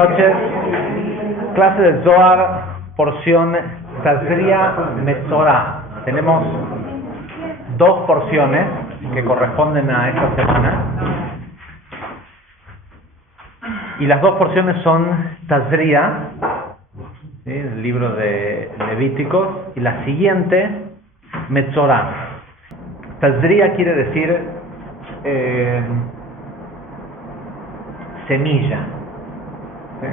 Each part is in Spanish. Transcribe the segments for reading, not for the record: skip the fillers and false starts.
noches. Clase de Zohar, porción Tazria Metzorah. Tenemos dos porciones que corresponden a esta semana. Y las dos porciones son Tazria, ¿sí?, el libro de Levíticos, y la siguiente, Metzorah. Tazria quiere decir semilla. ¿Sí?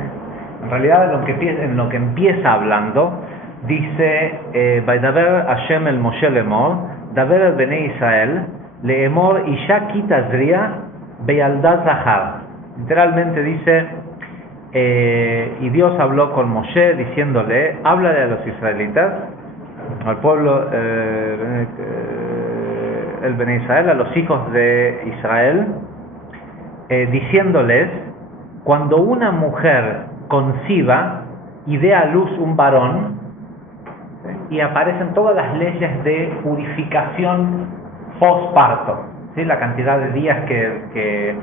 En realidad, en lo que empieza hablando, dice: Vaidaber Hashem el Moshe lemor, daber el Bnei Israel, leemor isha ki tazria beyaldat zahar. Literalmente dice: y Dios habló con Moshe diciéndole, háblale a los israelitas, al pueblo, el Bnei Israel, a los hijos de Israel, diciéndoles: cuando una mujer conciba y dé a luz un varón, y aparecen todas las leyes de purificación posparto, ¿sí?, la cantidad de días que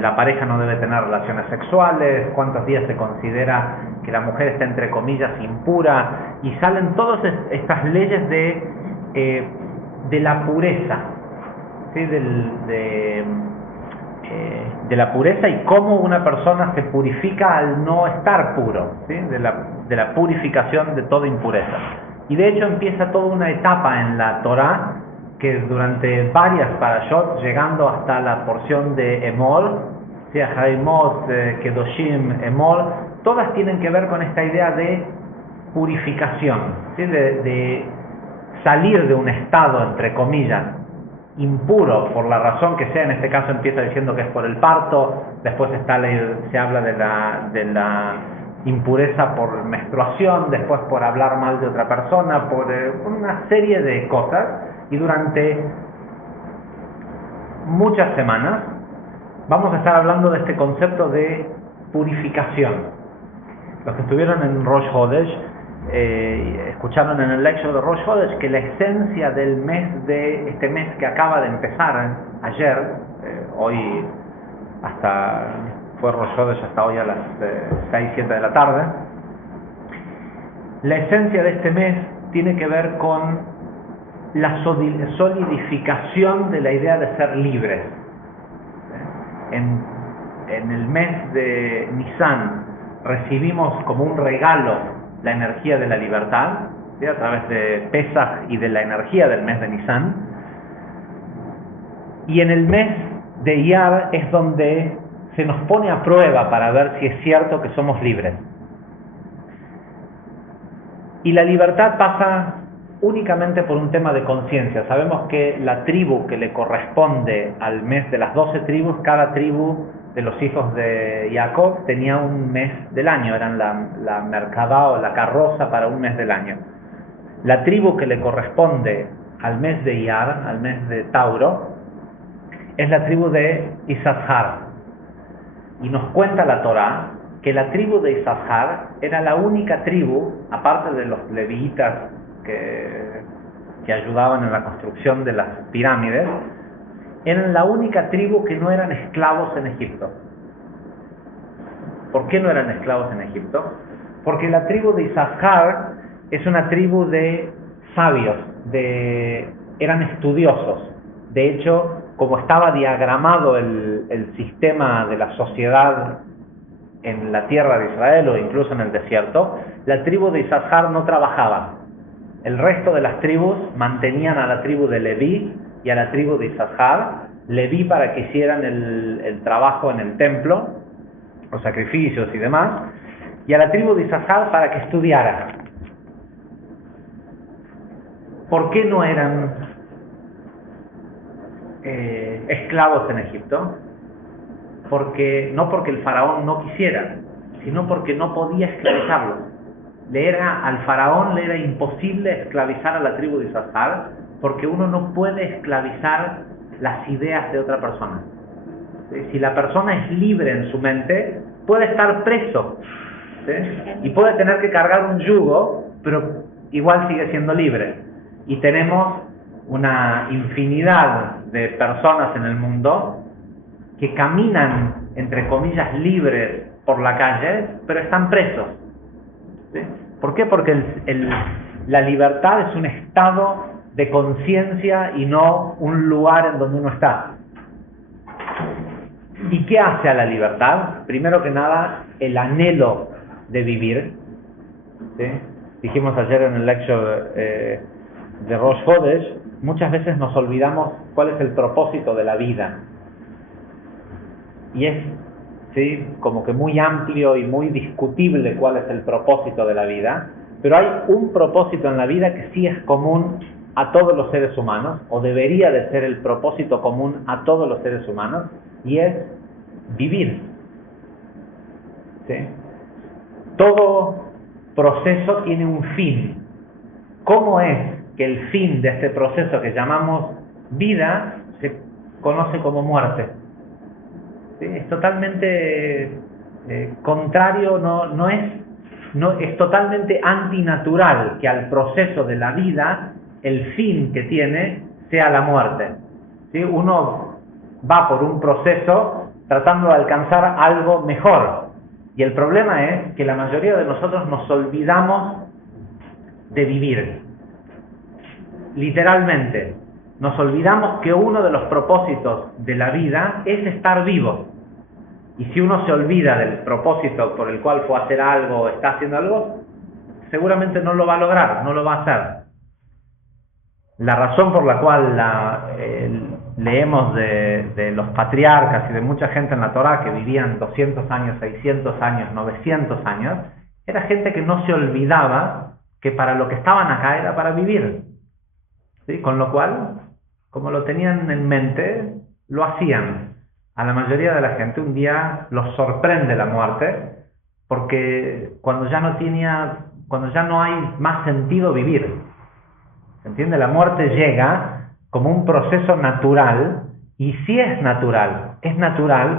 la pareja no debe tener relaciones sexuales, cuántos días se considera que la mujer está entre comillas impura, y salen todas estas leyes de la pureza, ¿sí?, de la pureza y cómo una persona se purifica al no estar puro, ¿sí?, de la purificación de toda impureza. Y de hecho empieza toda una etapa en la Torá que durante varias parashot, llegando hasta la porción de Emor, ¿sí?, Haimot, Kedoshim, Emor, todas tienen que ver con esta idea de purificación, ¿sí?, de salir de un estado, entre comillas, impuro, por la razón que sea. En este caso empieza diciendo que es por el parto, después se habla de la impureza por menstruación, después por hablar mal de otra persona, por una serie de cosas, y durante muchas semanas vamos a estar hablando de este concepto de purificación. Los que estuvieron en Rosh Hodesh escucharon en el lecture de Rosh Hodesh que la esencia del mes, de este mes que acaba de empezar ayer, hoy fue Rosh Hodesh hasta hoy a las 6, 7 de la tarde, la esencia de este mes tiene que ver con la solidificación de la idea de ser libres. En el mes de Nisan recibimos como un regalo la energía de la libertad, ¿sí?, a través de Pesach y de la energía del mes de Nisan. Y en el mes de Iyar es donde se nos pone a prueba para ver si es cierto que somos libres. Y la libertad pasa únicamente por un tema de conciencia. Sabemos que la tribu que le corresponde al mes de las 12 tribus, cada tribu de los hijos de Jacob tenía un mes del año, eran la merkabá o la carroza para un mes del año. La tribu que le corresponde al mes de Iyar, al mes de Tauro, es la tribu de Isahar. Y nos cuenta la Torá que la tribu de Isahar era la única tribu, aparte de los levitas que ayudaban en la construcción de las pirámides, eran la única tribu que no eran esclavos en Egipto. ¿Por qué no eran esclavos en Egipto? Porque la tribu de Isahar es una tribu de sabios, eran estudiosos. De hecho, como estaba diagramado el sistema de la sociedad en la tierra de Israel o incluso en el desierto, la tribu de Isahar no trabajaba. El resto de las tribus mantenían a la tribu de Leví y a la tribu de Isahar. Leví para que hicieran el trabajo en el templo, los sacrificios y demás, y a la tribu de Isahar para que estudiara. ¿Por qué no eran esclavos en Egipto? No porque el faraón no quisiera, sino porque no podía esclavizarlos. Al faraón le era imposible esclavizar a la tribu de Isahar, porque uno no puede esclavizar las ideas de otra persona. Si la persona es libre en su mente, puede estar preso, ¿sí?, y puede tener que cargar un yugo, pero igual sigue siendo libre. Y tenemos una infinidad de personas en el mundo que caminan, entre comillas, libres por la calle, pero están presos. ¿Sí? ¿Por qué? Porque la libertad es un estado de conciencia y no un lugar en donde uno está. ¿Y qué hace a la libertad? Primero que nada, el anhelo de vivir. ¿Sí? Dijimos ayer en el lecture de Rosh Hodesh, muchas veces nos olvidamos cuál es el propósito de la vida. Y es, ¿sí?, como que muy amplio y muy discutible cuál es el propósito de la vida, pero hay un propósito en la vida que sí es común a todos los seres humanos, o debería de ser el propósito común a todos los seres humanos, y es vivir. ¿Sí? Todo proceso tiene un fin. ¿Cómo es que el fin de este proceso que llamamos vida se conoce como muerte? ¿Sí? Es totalmente contrario, es totalmente antinatural que al proceso de la vida el fin que tiene sea la muerte. ¿Sí? Uno va por un proceso tratando de alcanzar algo mejor, y el problema es que la mayoría de nosotros nos olvidamos de vivir. Literalmente, nos olvidamos que uno de los propósitos de la vida es estar vivo. Y si uno se olvida del propósito por el cual fue a hacer algo o está haciendo algo, seguramente no lo va a lograr, no lo va a hacer. La razón por la cual leemos de los patriarcas y de mucha gente en la Torá que vivían 200 años, 600 años, 900 años, era gente que no se olvidaba que para lo que estaban acá era para vivir. ¿Sí? Con lo cual, como lo tenían en mente, lo hacían. A la mayoría de la gente un día los sorprende la muerte, porque cuando ya no hay más sentido vivir. ¿Se entiende? La muerte llega como un proceso natural, y sí es natural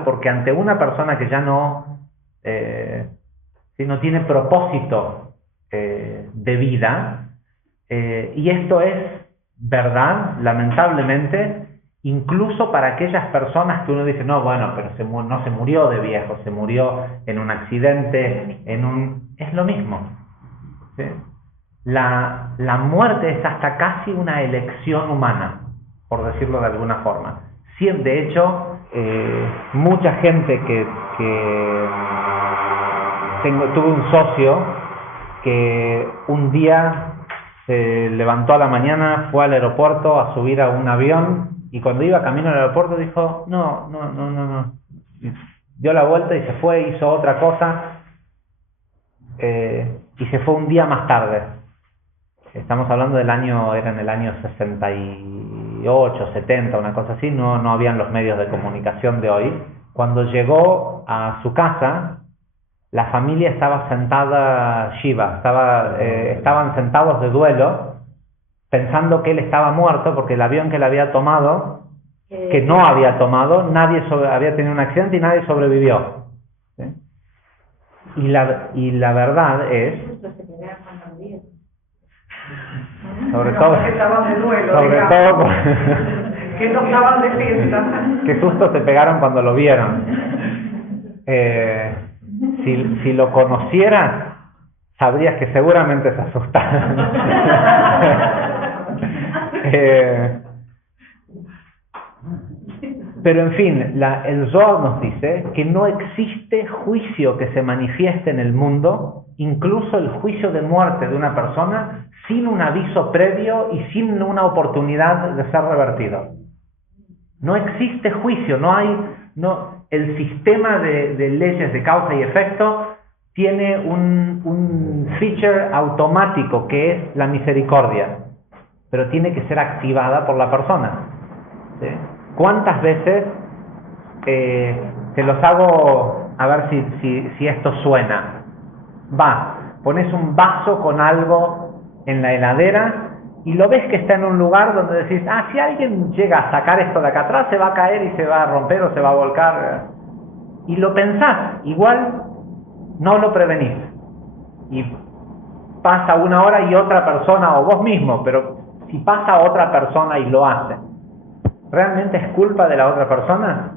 porque ante una persona que ya no tiene propósito de vida, y esto es verdad, lamentablemente, incluso para aquellas personas que uno dice, no, bueno, pero no se murió de viejo, se murió en un accidente, es lo mismo. ¿Sí? La muerte es hasta casi una elección humana, por decirlo de alguna forma. Sí, de hecho, mucha gente tuve un socio que un día se levantó a la mañana, fue al aeropuerto a subir a un avión, y cuando iba camino al aeropuerto dijo, no. Dio la vuelta y se fue, hizo otra cosa, y se fue un día más tarde. Estamos hablando era en el año 68, 70, una cosa así, no habían los medios de comunicación de hoy. Cuando llegó a su casa, la familia estaba sentada shiva, estaban sentados de duelo, pensando que él estaba muerto, porque el avión que él había tomado, que no había tomado, había tenido un accidente y nadie sobrevivió. ¿Sí? Y la verdad es, sobre todo que no estaban de fiesta. Qué susto se pegaron cuando lo vieron. Si lo conocieras, sabrías que seguramente se asustaron. Pero en fin, el Zohar nos dice que no existe juicio que se manifieste en el mundo, incluso el juicio de muerte de una persona, sin un aviso previo y sin una oportunidad de ser revertido. No existe juicio, el sistema de leyes de causa y efecto tiene un feature automático que es la misericordia, pero tiene que ser activada por la persona. ¿Sí? ¿Cuántas veces, te los hago a ver si esto suena? Pones un vaso con algo en la heladera y lo ves que está en un lugar donde decís, si alguien llega a sacar esto de acá atrás, se va a caer y se va a romper o se va a volcar. Y lo pensás, igual no lo prevenís. Y pasa una hora y otra persona, o vos mismo, pero si pasa otra persona y lo hace, ¿realmente es culpa de la otra persona?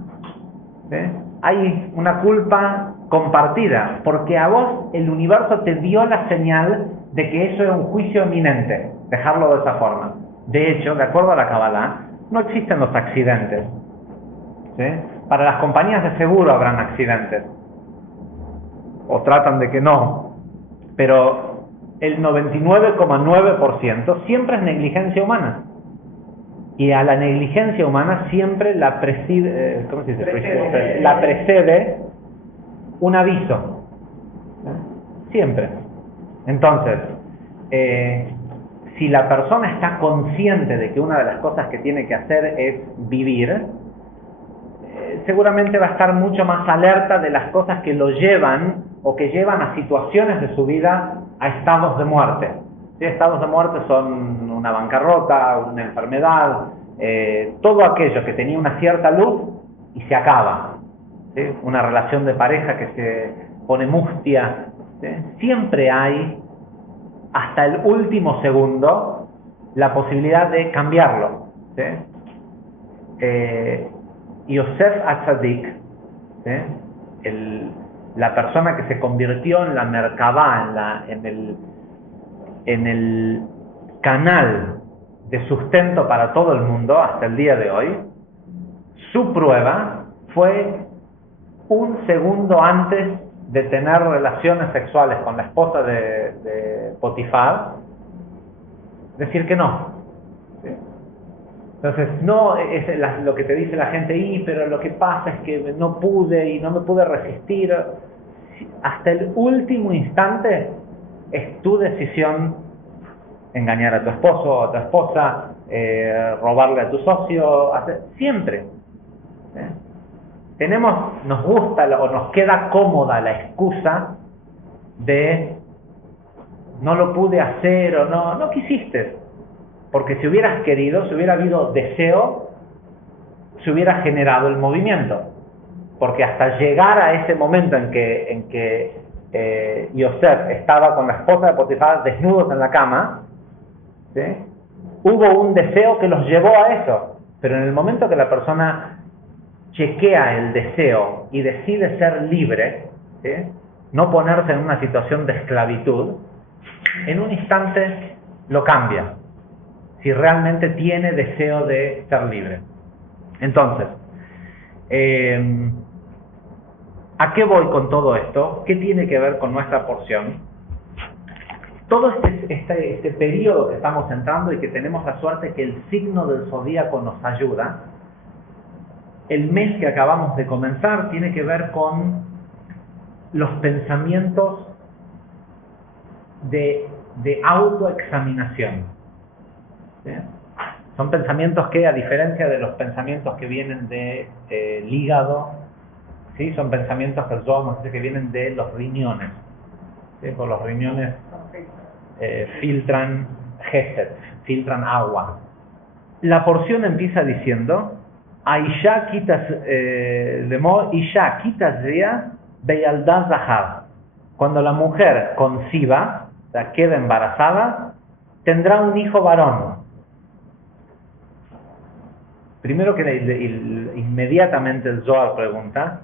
¿Sí? Hay una culpa compartida, porque a vos el universo te dio la señal de que eso era un juicio eminente, dejarlo de esa forma. De hecho, de acuerdo a la Kabbalah, no existen los accidentes, ¿sí? Para las compañías de seguro habrán accidentes, o tratan de que no, pero el 99,9% siempre es negligencia humana. Y a la negligencia humana siempre la precede un aviso. Siempre. Entonces, si la persona está consciente de que una de las cosas que tiene que hacer es vivir, seguramente va a estar mucho más alerta de las cosas que lo llevan o que llevan a situaciones de su vida a estados de muerte. ¿Sí? Estados de muerte son una bancarrota, una enfermedad, todo aquello que tenía una cierta luz y se acaba. ¿Sí? Una relación de pareja que se pone mustia. ¿Sí? Siempre hay, hasta el último segundo, la posibilidad de cambiarlo. ¿Sí? Yosef Atzadik, ¿sí? La persona que se convirtió en la Merkabá, en el canal de sustento para todo el mundo hasta el día de hoy, su prueba fue un segundo antes de tener relaciones sexuales con la esposa de Potifar, decir que no. ¿Sí? Entonces, no es lo que te dice la gente, pero lo que pasa es que no pude y no me pude resistir. Hasta el último instante es tu decisión engañar a tu esposo o a tu esposa, robarle a tu socio, siempre. ¿Sí? Nos gusta o nos queda cómoda la excusa de no lo pude hacer o no quisiste. Porque si hubieras querido, si hubiera habido deseo, se hubiera generado el movimiento. Porque hasta llegar a ese momento en que Yosef estaba con la esposa de Potifar desnudos en la cama, ¿sí? Hubo un deseo que los llevó a eso. Pero en el momento que la persona chequea el deseo y decide ser libre, ¿sí? No ponerse en una situación de esclavitud, en un instante lo cambia. Si realmente tiene deseo de ser libre. Entonces, ¿a qué voy con todo esto? ¿Qué tiene que ver con nuestra porción? Todo este periodo que estamos entrando y que tenemos la suerte que el signo del zodíaco nos ayuda, el mes que acabamos de comenzar tiene que ver con los pensamientos de autoexaminación. ¿Sí? Son pensamientos que, a diferencia de los pensamientos que vienen del hígado, ¿sí? Son pensamientos que que vienen de los riñones. ¿Sí? Por los riñones filtran gesed, filtran agua. La porción empieza diciendo: Aisha quitas Isha quitas ria beyaldá zahar. Cuando la mujer conciba, o sea, queda embarazada, tendrá un hijo varón. Primero que inmediatamente el Zohar pregunta: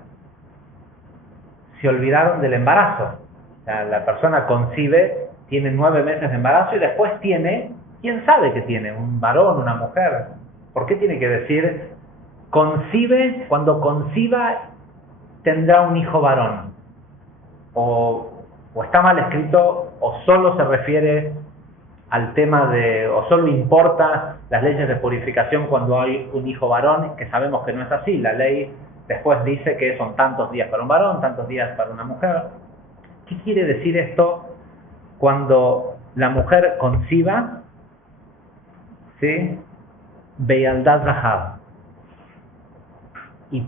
¿se olvidaron del embarazo? O sea, la persona concibe, tiene 9 meses de embarazo y después tiene, ¿quién sabe que tiene? ¿Un varón, una mujer? ¿Por qué tiene que decir concibe? Cuando conciba tendrá un hijo varón. O está mal escrito, o solo se refiere al tema o solo importa las leyes de purificación cuando hay un hijo varón, que sabemos que no es así. La ley después dice que son tantos días para un varón, tantos días para una mujer. ¿Qué quiere decir esto? Cuando la mujer conciba, ¿sí? Beyaldá zahar, y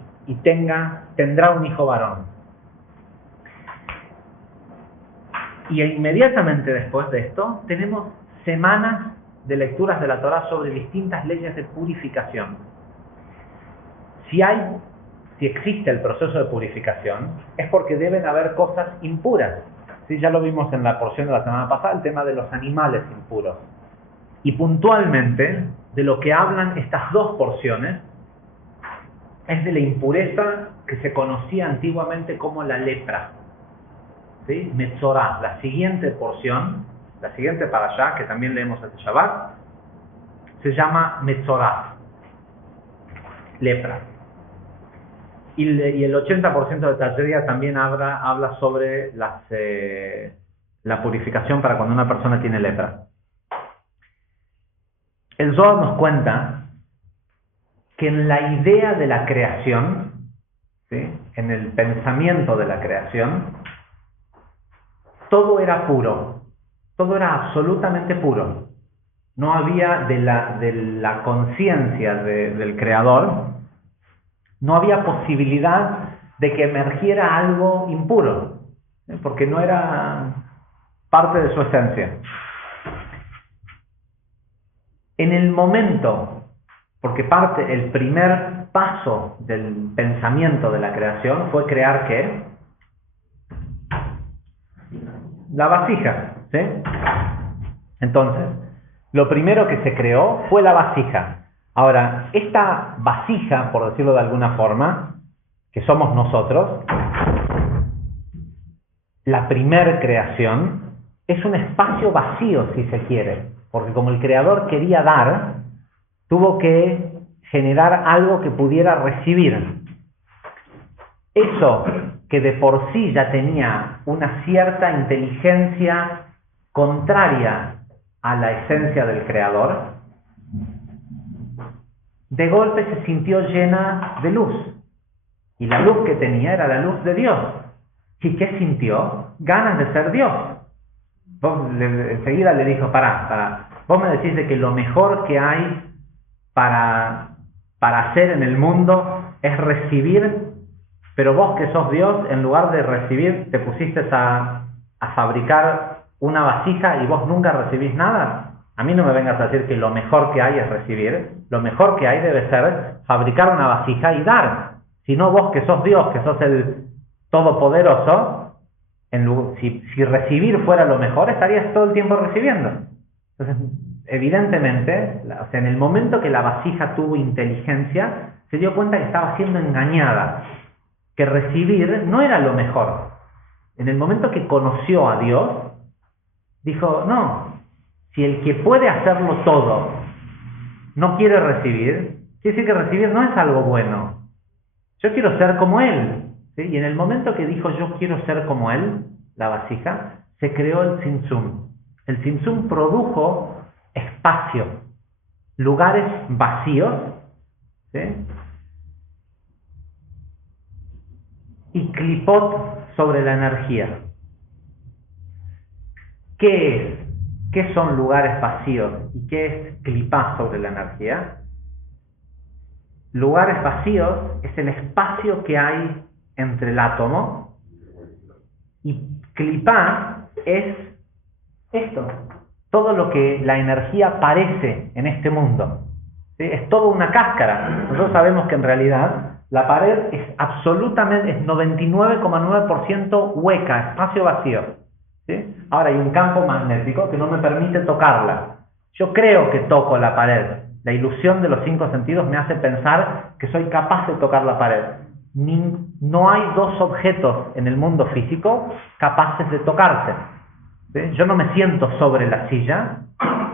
tendrá un hijo varón. Y inmediatamente después de esto tenemos semanas de lecturas de la Torá sobre distintas leyes de purificación. Si existe el proceso de purificación, es porque deben haber cosas impuras. ¿Sí? Ya lo vimos en la porción de la semana pasada, el tema de los animales impuros. Y puntualmente, de lo que hablan estas dos porciones, es de la impureza que se conocía antiguamente como la lepra. ¿Sí? Metzorá, la siguiente porción, la siguiente parashá, que también leemos este Shabbat, se llama Metzorá, lepra. Y el 80% de Tashria también habla sobre la purificación para cuando una persona tiene lepra. El Zohar nos cuenta que en la idea de la creación, ¿sí?, en el pensamiento de la creación, todo era puro, todo era absolutamente puro. No había de la conciencia del Creador, no había posibilidad de que emergiera algo impuro, porque no era parte de su esencia. En el momento, porque el primer paso del pensamiento de la creación fue crear ¿qué? La vasija, ¿sí? Entonces, lo primero que se creó fue la vasija. Ahora, esta vasija, por decirlo de alguna forma, que somos nosotros, la primer creación, es un espacio vacío, si se quiere, porque como el Creador quería dar, tuvo que generar algo que pudiera recibir. Eso que de por sí ya tenía una cierta inteligencia contraria a la esencia del Creador, de golpe se sintió llena de luz. Y la luz que tenía era la luz de Dios. ¿Y qué sintió? Ganas de ser Dios. Enseguida le dijo, pará. Vos me decís de que lo mejor que hay para hacer en el mundo es recibir, pero vos que sos Dios, en lugar de recibir, te pusiste a fabricar una vasija y vos nunca recibís nada. A mí no me vengas a decir que lo mejor que hay es recibir. Lo mejor que hay debe ser fabricar una vasija y dar. Si no, vos que sos Dios, que sos el Todopoderoso, si recibir fuera lo mejor, estarías todo el tiempo recibiendo. Entonces, evidentemente, en el momento que la vasija tuvo inteligencia, se dio cuenta que estaba siendo engañada, que recibir no era lo mejor. En el momento que conoció a Dios, dijo, no, si el que puede hacerlo todo no quiere recibir, quiere decir que recibir no es algo bueno. Yo quiero ser como Él, ¿sí? Y en el momento que dijo yo quiero ser como Él, la vasija, se creó el Tzimtzum. El Tzimtzum produjo espacio, lugares vacíos, ¿sí?, y clipot sobre la energía. ¿Qué es? ¿Qué son lugares vacíos? ¿Y qué es clipá sobre la energía? Lugares vacíos es el espacio que hay entre el átomo, y clipá es esto, todo lo que la energía parece en este mundo, ¿sí? Es todo una cáscara. Nosotros sabemos que en realidad la pared es absolutamente, es 99,9% hueca, espacio vacío, ¿sí? Ahora hay un campo magnético que no me permite tocarla. Yo creo que toco la pared. La ilusión de los 5 sentidos me hace pensar que soy capaz de tocar la pared. No hay dos objetos en el mundo físico capaces de tocarse, ¿sí? Yo no me siento sobre la silla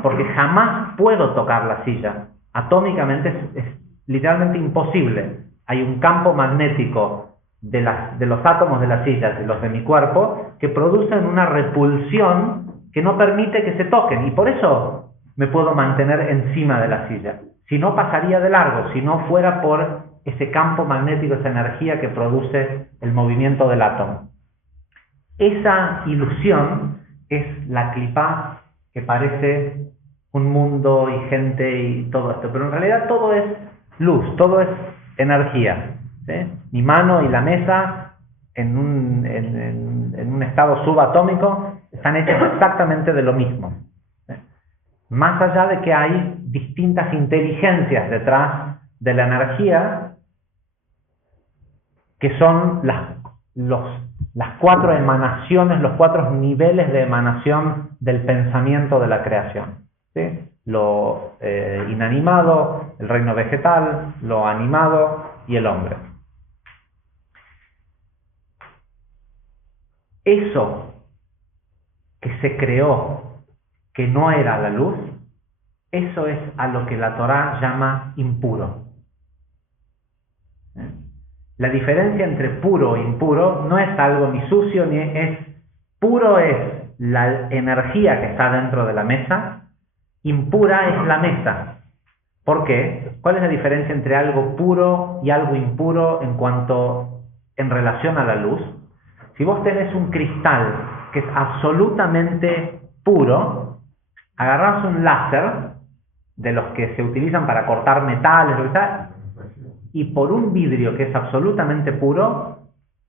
porque jamás puedo tocar la silla. Atómicamente es literalmente imposible. Hay un campo magnético de los átomos de la silla y los de mi cuerpo que producen una repulsión que no permite que se toquen, y por eso me puedo mantener encima de la silla. Si no, pasaría de largo, si no fuera por ese campo magnético, esa energía que produce el movimiento del átomo. Esa ilusión es la clipá, que parece un mundo y gente y todo esto, pero en realidad todo es luz, todo es energía, ¿sí? Mi mano y la mesa en un estado subatómico están hechas exactamente de lo mismo, ¿sí? Más allá de que hay distintas inteligencias detrás de la energía, que son las 4 emanaciones, los 4 niveles de emanación del pensamiento de la creación, ¿sí? Lo inanimado, el reino vegetal, lo animado y el hombre. Eso que se creó, que no era la luz, eso es a lo que la Torá llama impuro. La diferencia entre puro e impuro no es algo ni sucio, ni es puro, es la energía que está dentro de la mesa, impura es la mesa. ¿Por qué? ¿Cuál es la diferencia entre algo puro y algo impuro en relación a la luz? Si vos tenés un cristal que es absolutamente puro, agarrás un láser de los que se utilizan para cortar metales, y por un vidrio que es absolutamente puro,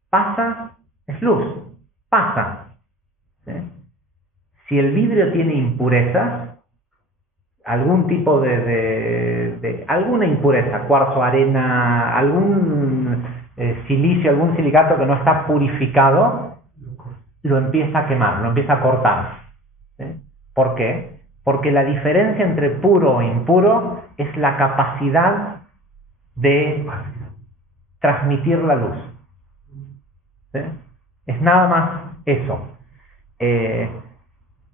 pasa, es luz, pasa. ¿Sí? Si el vidrio tiene impurezas, algún tipo de alguna impureza, cuarzo, arena, algún silicio, algún silicato que no está purificado, lo empieza a quemar, lo empieza a cortar. ¿Sí? ¿Por qué? Porque la diferencia entre puro e impuro es la capacidad de transmitir la luz. ¿Sí? Es nada más eso.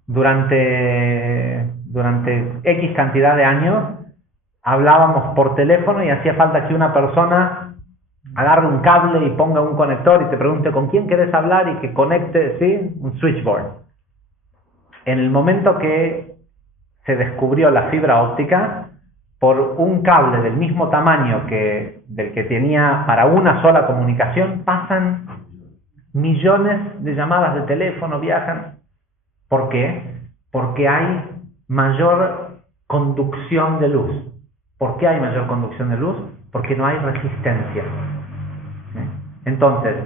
Durante X cantidad de años hablábamos por teléfono y hacía falta que una persona agarre un cable y ponga un conector y te pregunte con quién querés hablar y que conecte, ¿sí? Un switchboard. En el momento que se descubrió la fibra óptica, por un cable del mismo tamaño del que tenía para una sola comunicación, pasan millones de llamadas de teléfono, viajan. ¿Por qué? Porque hay mayor conducción de luz. ¿Por qué hay mayor conducción de luz? Porque no hay resistencia. Entonces,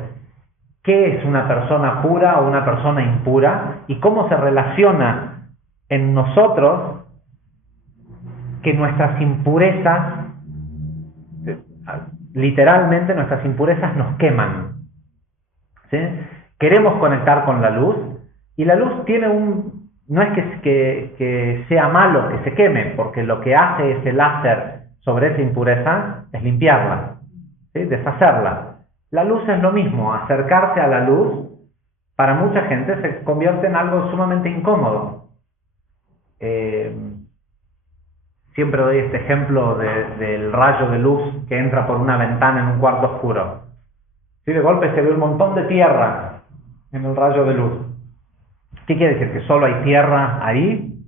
¿qué es una persona pura o una persona impura? ¿Y cómo se relaciona en nosotros que nuestras impurezas, literalmente nuestras impurezas nos queman? ¿Sí? Queremos conectar con la luz y la luz tiene no es que sea malo que se queme, porque lo que hace ese láser sobre esa impureza es limpiarla, ¿sí? Deshacerla. La luz es lo mismo, acercarse a la luz para mucha gente se convierte en algo sumamente incómodo. Siempre doy este ejemplo del rayo de luz que entra por una ventana en un cuarto oscuro. ¿Sí? De golpe se ve un montón de tierra en el rayo de luz. ¿Qué quiere decir? ¿Que solo hay tierra ahí?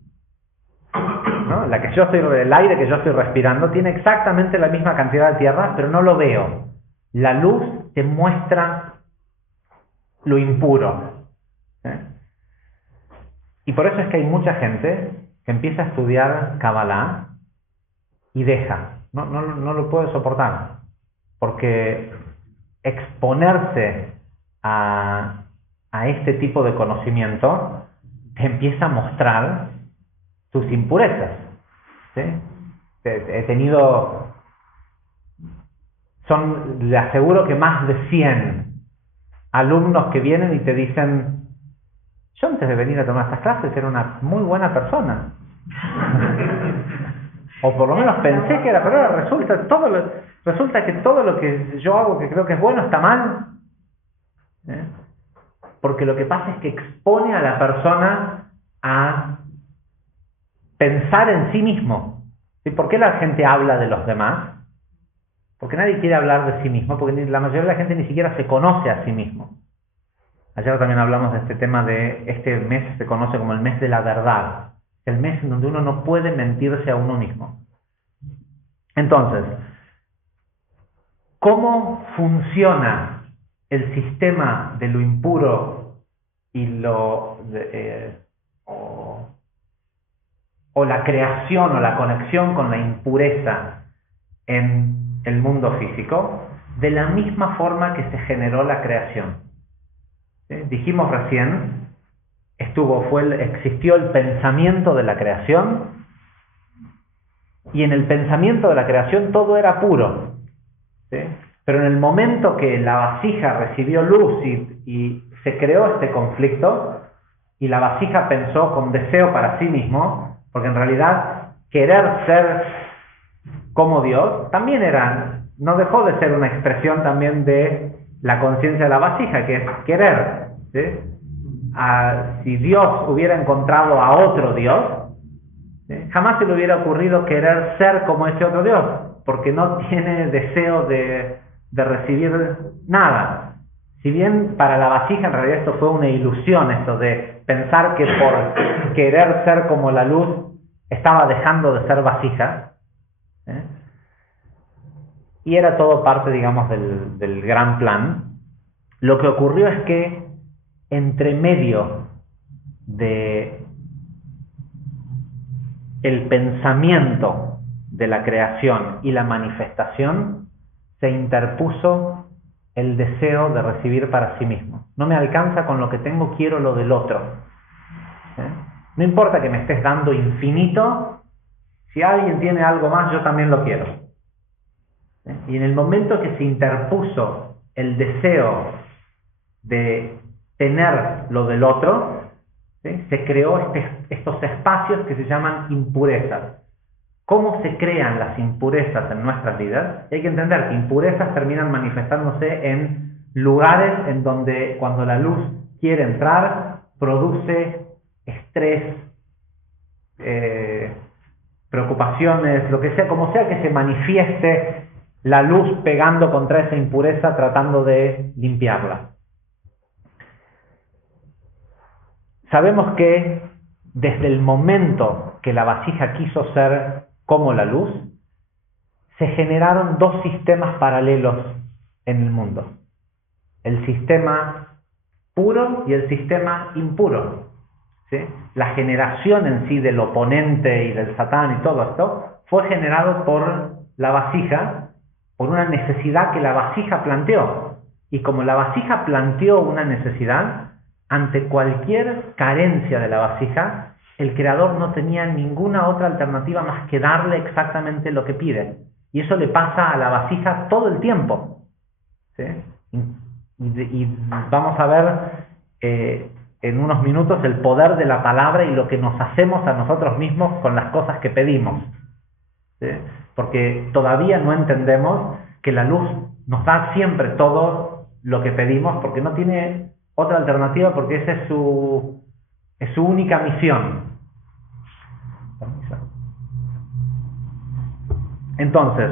¿No? El aire que yo estoy respirando tiene exactamente la misma cantidad de tierra, pero no lo veo. La luz te muestra lo impuro. ¿Sí? Y por eso es que hay mucha gente que empieza a estudiar Kabbalah y deja. No lo puede soportar. Porque exponerse a este tipo de conocimiento te empieza a mostrar tus impurezas. ¿Sí? Le aseguro que más de 100 alumnos que vienen y te dicen: yo antes de venir a tomar estas clases era una muy buena persona. O por lo menos pensé que era, pero ahora resulta que todo lo que yo hago que creo que es bueno está mal. ¿Eh? Porque lo que pasa es que expone a la persona a pensar en sí mismo. ¿Sí? ¿Por qué la gente habla de los demás? Porque nadie quiere hablar de sí mismo, porque la mayoría de la gente ni siquiera se conoce a sí mismo. Ayer también hablamos de este tema de este mes se conoce como el mes de la verdad. El mes en donde uno no puede mentirse a uno mismo. Entonces, ¿cómo funciona el sistema de lo impuro y o la creación o la conexión con la impureza en el mundo físico? De la misma forma que se generó la creación. ¿Sí? Dijimos recién, existió el pensamiento de la creación, y en el pensamiento de la creación todo era puro. ¿Sí? Pero en el momento que la vasija recibió luz y se creó este conflicto, y la vasija pensó con deseo para sí mismo, porque en realidad querer ser como Dios también era no dejó de ser una expresión también de la conciencia de la vasija, que es querer, ¿sí? Si Dios hubiera encontrado a otro Dios, ¿sí?, jamás se le hubiera ocurrido querer ser como ese otro Dios, porque no tiene deseo de recibir nada. Si bien para la vasija en realidad esto fue una ilusión, esto de pensar que por querer ser como la luz estaba dejando de ser vasija, ¿eh? Y era todo parte, digamos, del gran plan. Lo que ocurrió es que entre medio de el pensamiento de la creación y la manifestación se interpuso el deseo de recibir para sí mismo. No me alcanza con lo que tengo, quiero lo del otro. No importa que me estés dando infinito, si alguien tiene algo más, yo también lo quiero. Y en el momento que se interpuso el deseo de tener lo del otro, ¿sí?, se creó estos espacios que se llaman impurezas. ¿Cómo se crean las impurezas en nuestras vidas? Hay que entender que impurezas terminan manifestándose en lugares en donde cuando la luz quiere entrar, produce estrés, preocupaciones, lo que sea, como sea que se manifieste la luz pegando contra esa impureza, tratando de limpiarla. Sabemos que desde el momento que la vasija quiso ser como la luz, se generaron dos sistemas paralelos en el mundo. El sistema puro y el sistema impuro, ¿sí? La generación en sí del oponente y del Satán y todo esto fue generado por la vasija, por una necesidad que la vasija planteó. Y como la vasija planteó una necesidad, ante cualquier carencia de la vasija, el creador no tenía ninguna otra alternativa más que darle exactamente lo que pide. Y eso le pasa a la vasija todo el tiempo, ¿sí? Y vamos a ver en unos minutos el poder de la palabra y lo que nos hacemos a nosotros mismos con las cosas que pedimos, ¿sí? Porque todavía no entendemos que la luz nos da siempre todo lo que pedimos, porque no tiene otra alternativa, porque esa es su única misión. Entonces,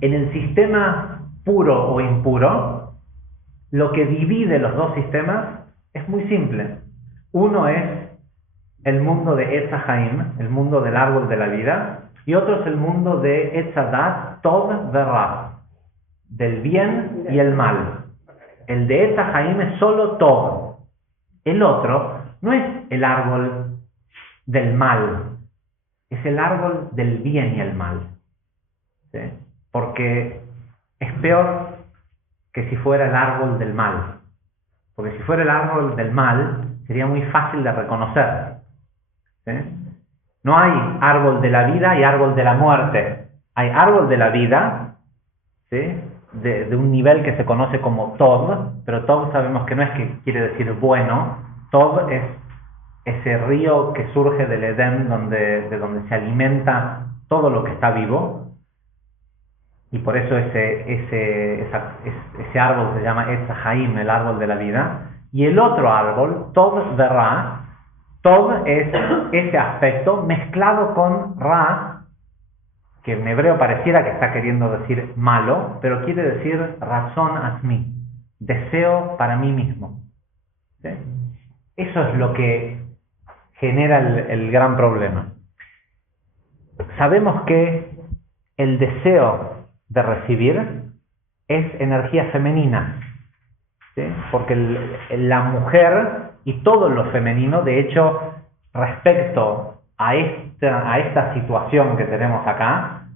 en el sistema puro o impuro, lo que divide los dos sistemas es muy simple. Uno es el mundo de Etz HaHaim, el mundo del árbol de la vida, y otro es el mundo de Etz HaDaat, Tov veRa, del bien y el mal. El de Etz HaHaim es solo Tov. El otro no es el árbol del mal, es el árbol del bien y el mal, ¿sí? Porque es peor que si fuera el árbol del mal. Porque si fuera el árbol del mal, sería muy fácil de reconocer, ¿sí? No hay árbol de la vida y árbol de la muerte. Hay árbol de la vida, ¿sí?, de un nivel que se conoce como Tov, pero Tov sabemos que no es que quiere decir bueno. Tov es ese río que surge del Edén, de donde se alimenta todo lo que está vivo, y por eso ese árbol se llama Etz HaHaim, el árbol de la vida. Y el otro árbol, Tov veRa, Tov es ese aspecto mezclado con Ra, que en hebreo pareciera que está queriendo decir malo, pero quiere decir razón atzmi, deseo para mí mismo, ¿sí? Eso es lo que genera el gran problema. Sabemos que el deseo de recibir es energía femenina, ¿sí? Porque la mujer y todo lo femenino, de hecho, respecto a esta situación que tenemos acá,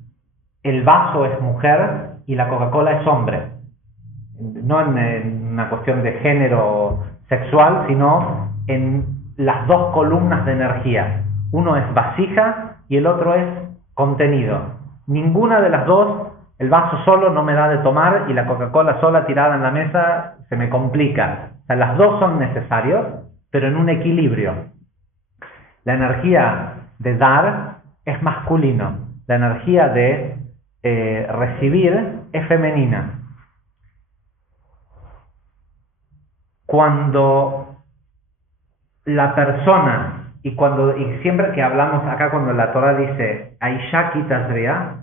el vaso es mujer y la Coca-Cola es hombre. No en una cuestión de género sexual, sino en las dos columnas de energía. Uno es vasija y el otro es contenido. Ninguna de las dos, el vaso solo no me da de tomar y la Coca-Cola sola tirada en la mesa se me complica. O sea, las dos son necesarios, pero en un equilibrio. La energía de dar es masculino. La energía de recibir es femenina. Cuando la persona, y siempre que hablamos acá, cuando la Torah dice Aisha Kitazria,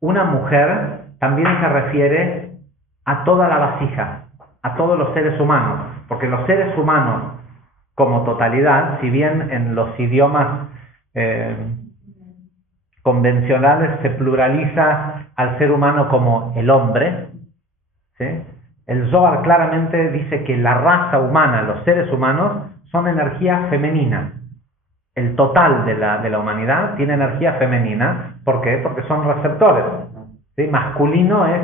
una mujer también se refiere a toda la vasija, a todos los seres humanos, porque los seres humanos como totalidad, si bien en los idiomas convencionales se pluraliza al ser humano como el hombre, ¿sí? El Zohar claramente dice que la raza humana, los seres humanos, son energía femenina. El total de la humanidad tiene energía femenina. ¿Por qué? Porque son receptores, ¿sí? Masculino es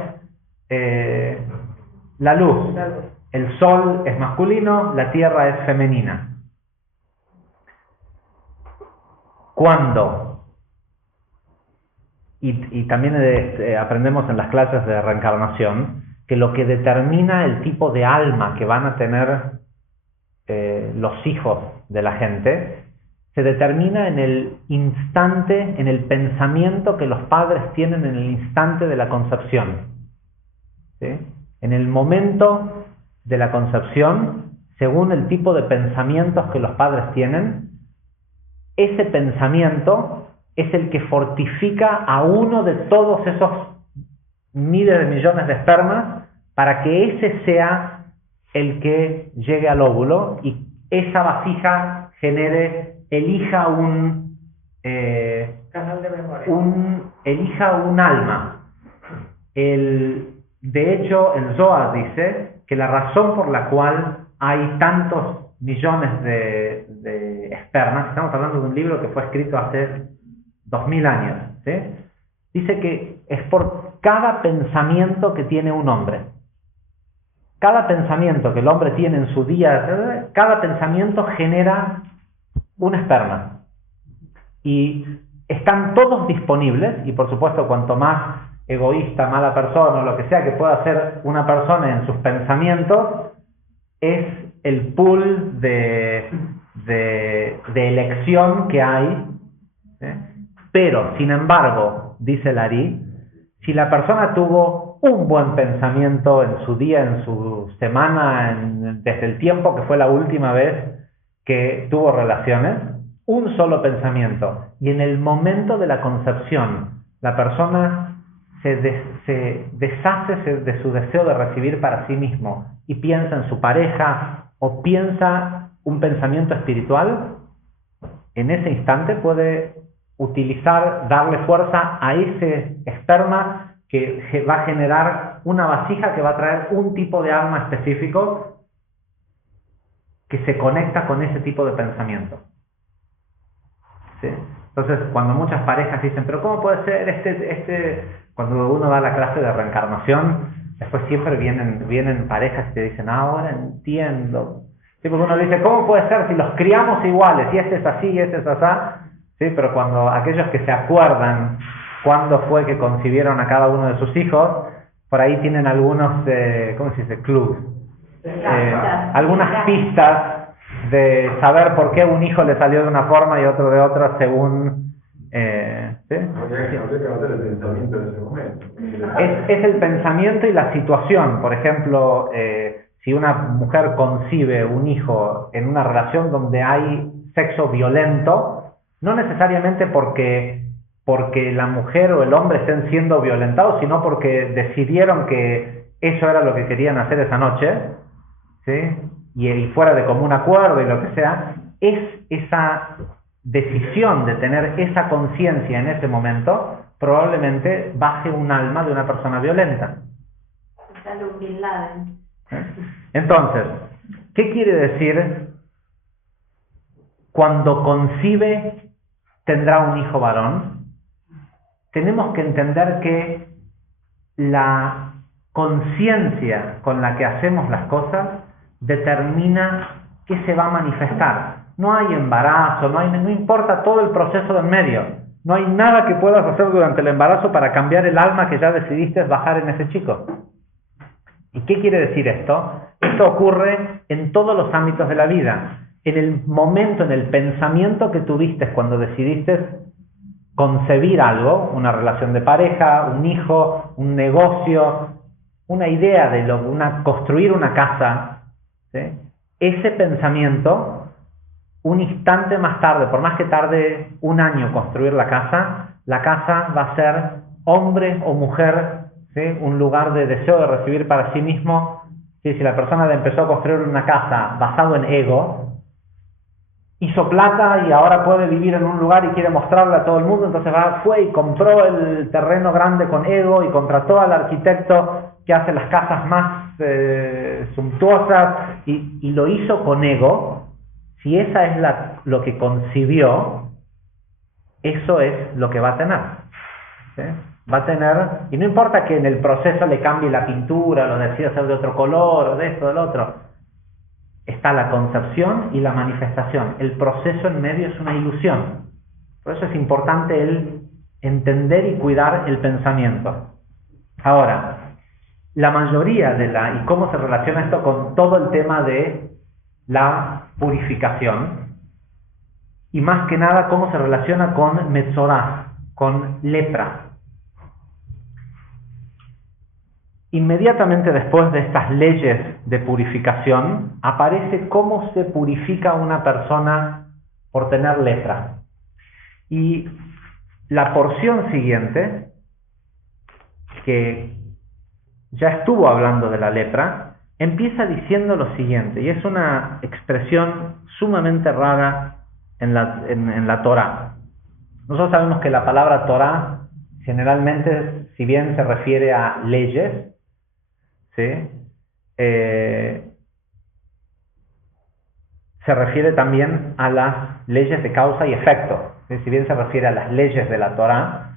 la luz. El sol es masculino, la tierra es femenina. Cuando, y también aprendemos en las clases de reencarnación, que lo que determina el tipo de alma que van a tener los hijos de la gente, se determina en el instante, en el pensamiento que los padres tienen en el instante de la concepción, ¿sí? En el momento de la concepción, según el tipo de pensamientos que los padres tienen, ese pensamiento es el que fortifica a uno de todos esos miles de millones de espermas para que ese sea el que llegue al óvulo y esa vasija elija un canal de memoria. Elija un alma. De hecho, el Zohar dice que la razón por la cual hay tantos millones de espermas, estamos hablando de un libro que fue escrito hace 2000 años, ¿sí? Dice que es por cada pensamiento que tiene un hombre. Cada pensamiento que el hombre tiene en su día, cada pensamiento genera un esperma. Y están todos disponibles, y por supuesto cuanto más egoísta, mala persona, o lo que sea que pueda hacer una persona en sus pensamientos, es el pool de elección que hay, ¿sí? Pero, sin embargo, dice el Ari, si la persona tuvo un buen pensamiento en su día, en su semana, desde el tiempo que fue la última vez que tuvo relaciones, un solo pensamiento, y en el momento de la concepción, la persona se deshace de su deseo de recibir para sí mismo y piensa en su pareja o piensa un pensamiento espiritual, en ese instante puede darle fuerza a ese esperma que va a generar una vasija que va a traer un tipo de alma específico que se conecta con ese tipo de pensamiento, ¿sí? Entonces, cuando muchas parejas dicen, pero ¿cómo puede ser cuando uno da la clase de reencarnación, después siempre vienen parejas y te dicen, ahora entiendo. Sí, porque uno dice, ¿cómo puede ser si los criamos iguales? Y este es así, y este es así. Sí, pero cuando aquellos que se acuerdan cuándo fue que concibieron a cada uno de sus hijos, por ahí tienen algunos, ¿cómo se dice? Clues. Algunas pistas de saber por qué un hijo le salió de una forma y otro de otra según... ¿sí? Es el pensamiento y la situación. Por ejemplo, si una mujer concibe un hijo en una relación donde hay sexo violento, no necesariamente porque la mujer o el hombre estén siendo violentados, sino porque decidieron que eso era lo que querían hacer esa noche, ¿sí? Y fuera de común acuerdo y lo que sea, es esa decisión de tener esa conciencia en ese momento, probablemente baje un alma de una persona violenta. Entonces, ¿qué quiere decir cuando concibe tendrá un hijo varón? Tenemos que entender que la conciencia con la que hacemos las cosas determina qué se va a manifestar. No hay embarazo, no importa todo el proceso del medio. No hay nada que puedas hacer durante el embarazo para cambiar el alma que ya decidiste bajar en ese chico. ¿Y qué quiere decir esto? Esto ocurre en todos los ámbitos de la vida. En el momento, en el pensamiento que tuviste cuando decidiste concebir algo, una relación de pareja, un hijo, un negocio, una idea de construir una casa, ¿sí? Ese pensamiento, un instante más tarde, por más que tarde un año construir la casa va a ser hombre o mujer, ¿sí? Un lugar de deseo de recibir para sí mismo. ¿Sí? Si la persona empezó a construir una casa basado en ego, hizo plata y ahora puede vivir en un lugar y quiere mostrarle a todo el mundo, entonces fue y compró el terreno grande con ego y contrató al arquitecto que hace las casas más suntuosas y lo hizo con ego. Si esa es lo que concibió, eso es lo que va a tener, ¿sí? Va a tener, y no importa que en el proceso le cambie la pintura, lo decida hacer de otro color o de esto o del otro. Está la concepción y la manifestación. El proceso en medio es una ilusión. Por eso es importante el entender y cuidar el pensamiento. Ahora, la mayoría y cómo se relaciona esto con todo el tema de la purificación, y más que nada cómo se relaciona con metzorá, con lepra. Inmediatamente después de estas leyes de purificación, aparece cómo se purifica una persona por tener lepra. Y la porción siguiente, que ya estuvo hablando de la lepra, empieza diciendo lo siguiente, y es una expresión sumamente rara en la Torá. Nosotros sabemos que la palabra Torá generalmente, si bien se refiere a leyes, ¿sí? Se refiere también a las leyes de causa y efecto, ¿sí? Si bien se refiere a las leyes de la Torá,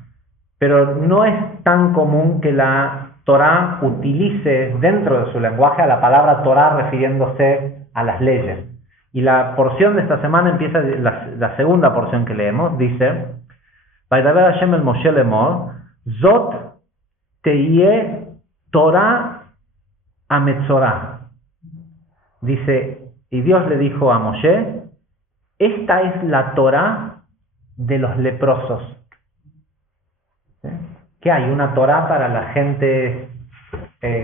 pero no es tan común que la Torá utilice dentro de su lenguaje a la palabra Torá refiriéndose a las leyes. Y la porción de esta semana empieza, la segunda porción que leemos, dice: Vaidaber Hashem el Moshe lemor, Zot teye Torah a Metzorá. Dice, y Dios le dijo a Moshe: esta es la Torá de los leprosos. ¿Sí? ¿Qué hay? Una Torá para la gente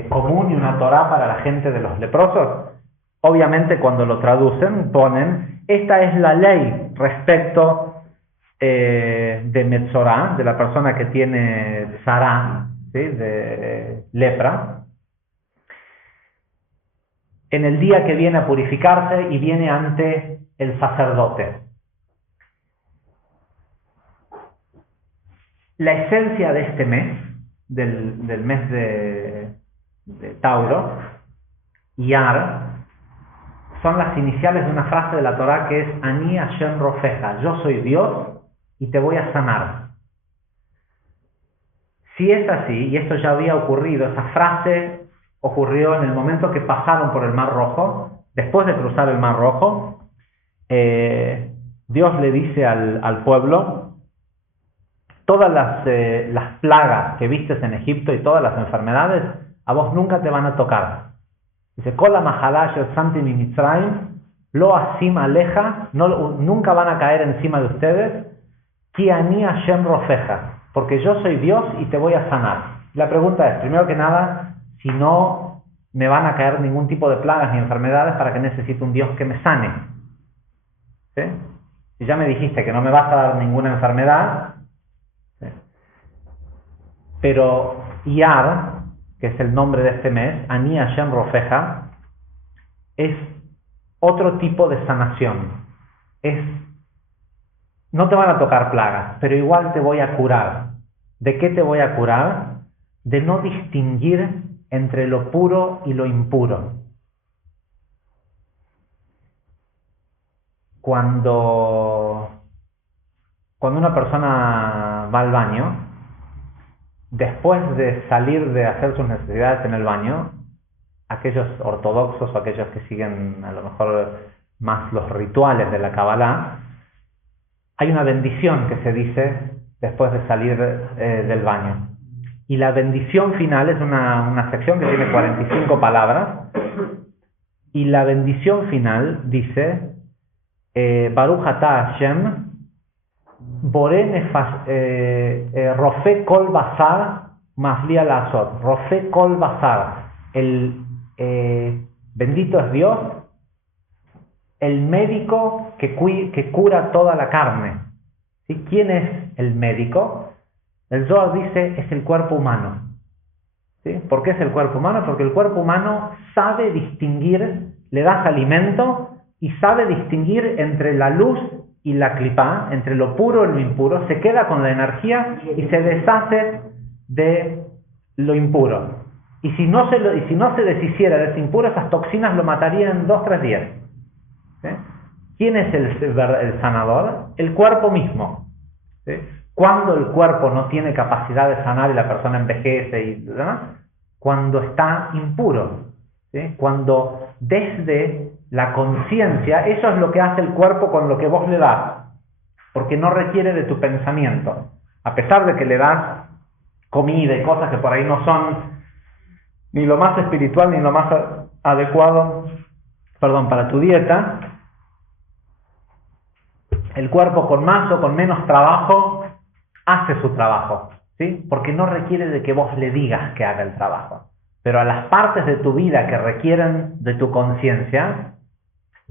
común y una Torá para la gente de los leprosos. Obviamente cuando lo traducen ponen: esta es la ley respecto de Metzorá, de la persona que tiene Sará, ¿sí? De lepra, en el día que viene a purificarse y viene ante el sacerdote. La esencia de este mes, del mes de Tauro, Iyar, son las iniciales de una frase de la Torá que es Ani Hashem Rofeja, yo soy Dios y te voy a sanar. Si es así, y esto ya había ocurrido, esa frase ocurrió en el momento que pasaron por el Mar Rojo. Después de cruzar el Mar Rojo, Dios le dice al pueblo: todas las plagas que vistes en Egipto y todas las enfermedades, a vos nunca te van a tocar. Dice: Kola mahalash el santi mi Mitzrayim, lo asim aleja, nunca van a caer encima de ustedes, ki ani Hashem rofeja, porque yo soy Dios y te voy a sanar. La pregunta es, primero que nada, si no me van a caer ningún tipo de plagas ni enfermedades, ¿para qué necesito un Dios que me sane? ¿Sí? Si ya me dijiste que no me vas a dar ninguna enfermedad, ¿sí? Pero Iyar, que es el nombre de este mes, Ani Hashem Rofeja, es otro tipo de sanación. No te van a tocar plagas, pero igual te voy a curar. ¿De qué te voy a curar? De no distinguir entre lo puro y lo impuro. Cuando una persona va al baño, después de salir de hacer sus necesidades en el baño, aquellos ortodoxos o aquellos que siguen a lo mejor más los rituales de la Kabbalah, hay una bendición que se dice después de salir del baño. Y la bendición final es una sección que tiene 45 palabras. Y la bendición final dice: Baruch atah Hashem, Rofe Kol Basar Maslia Lazot. Rofe Kol Basar. Bendito es Dios, el médico que cura toda la carne. ¿Sí? ¿Quién es el médico? El Zohar dice, es el cuerpo humano. ¿Sí? ¿Por qué es el cuerpo humano? Porque el cuerpo humano sabe distinguir, le das alimento y sabe distinguir entre la luz y la clipá, entre lo puro y lo impuro, se queda con la energía y se deshace de lo impuro. Y si no se deshiciera de ese impuro, esas toxinas lo matarían en 2-3 días. ¿Sí? ¿Quién es el sanador? El cuerpo mismo. ¿Sí? Cuando el cuerpo no tiene capacidad de sanar y la persona envejece y demás, cuando está impuro. ¿Sí? Cuando desde la conciencia, eso es lo que hace el cuerpo con lo que vos le das, porque no requiere de tu pensamiento. A pesar de que le das comida y cosas que por ahí no son ni lo más espiritual ni lo más adecuado, para tu dieta, el cuerpo con más o con menos trabajo hace su trabajo, ¿sí? Porque no requiere de que vos le digas que haga el trabajo. Pero a las partes de tu vida que requieren de tu conciencia,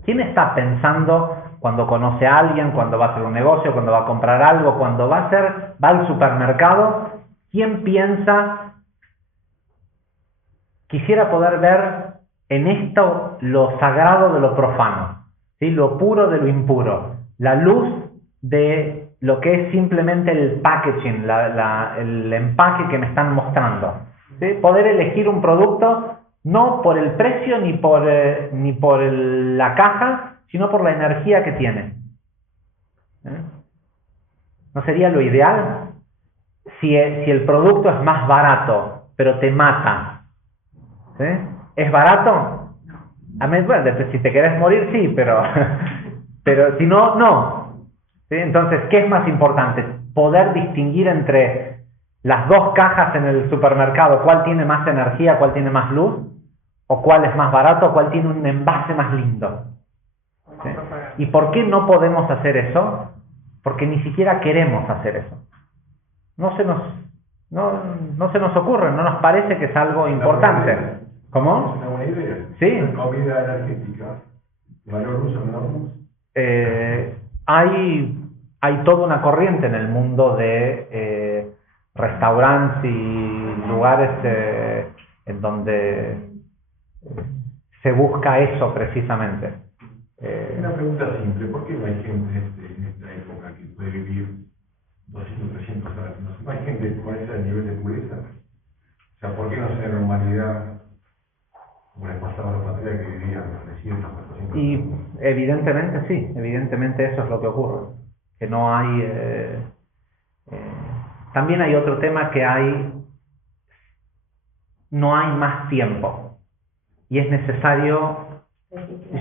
¿quién está pensando cuando conoce a alguien, cuando va a hacer un negocio, cuando va a comprar algo, cuando va al supermercado? ¿Quién piensa? Quisiera poder ver en esto lo sagrado de lo profano, ¿sí? Lo puro de lo impuro, la luz de lo que es simplemente el packaging, el empaque que me están mostrando. ¿Sí? Poder elegir un producto no por el precio ni por la caja, sino por la energía que tiene. ¿No sería lo ideal? Si el producto es más barato, pero te mata, ¿sí? ¿Es barato? A mí, bueno, si te querés morir, sí, pero si no, no. ¿Sí? Entonces, ¿qué es más importante? Poder distinguir entre las dos cajas en el supermercado, cuál tiene más energía, cuál tiene más luz, o cuál es más barato, cuál tiene un envase más lindo. ¿Sí? ¿Y por qué no podemos hacer eso? Porque ni siquiera queremos hacer eso. No se nos ocurre, no nos parece que es algo importante. ¿Cómo? Es una buena idea. Sí. La comida energética, valor uso, menor uso. Hay toda una corriente en el mundo de restaurantes y lugares en donde se busca eso precisamente. Una pregunta simple, ¿por qué no hay gente en esta época que puede vivir 200, 300 años? ¿No hay gente con ese nivel de pureza? O sea, ¿por qué no ser en la humanidad como les pasaba a los patriarcas que vivían 300, 400 años? Y evidentemente sí, evidentemente eso es lo que ocurre. Que no hay... también hay otro tema que no hay más tiempo. Y es necesario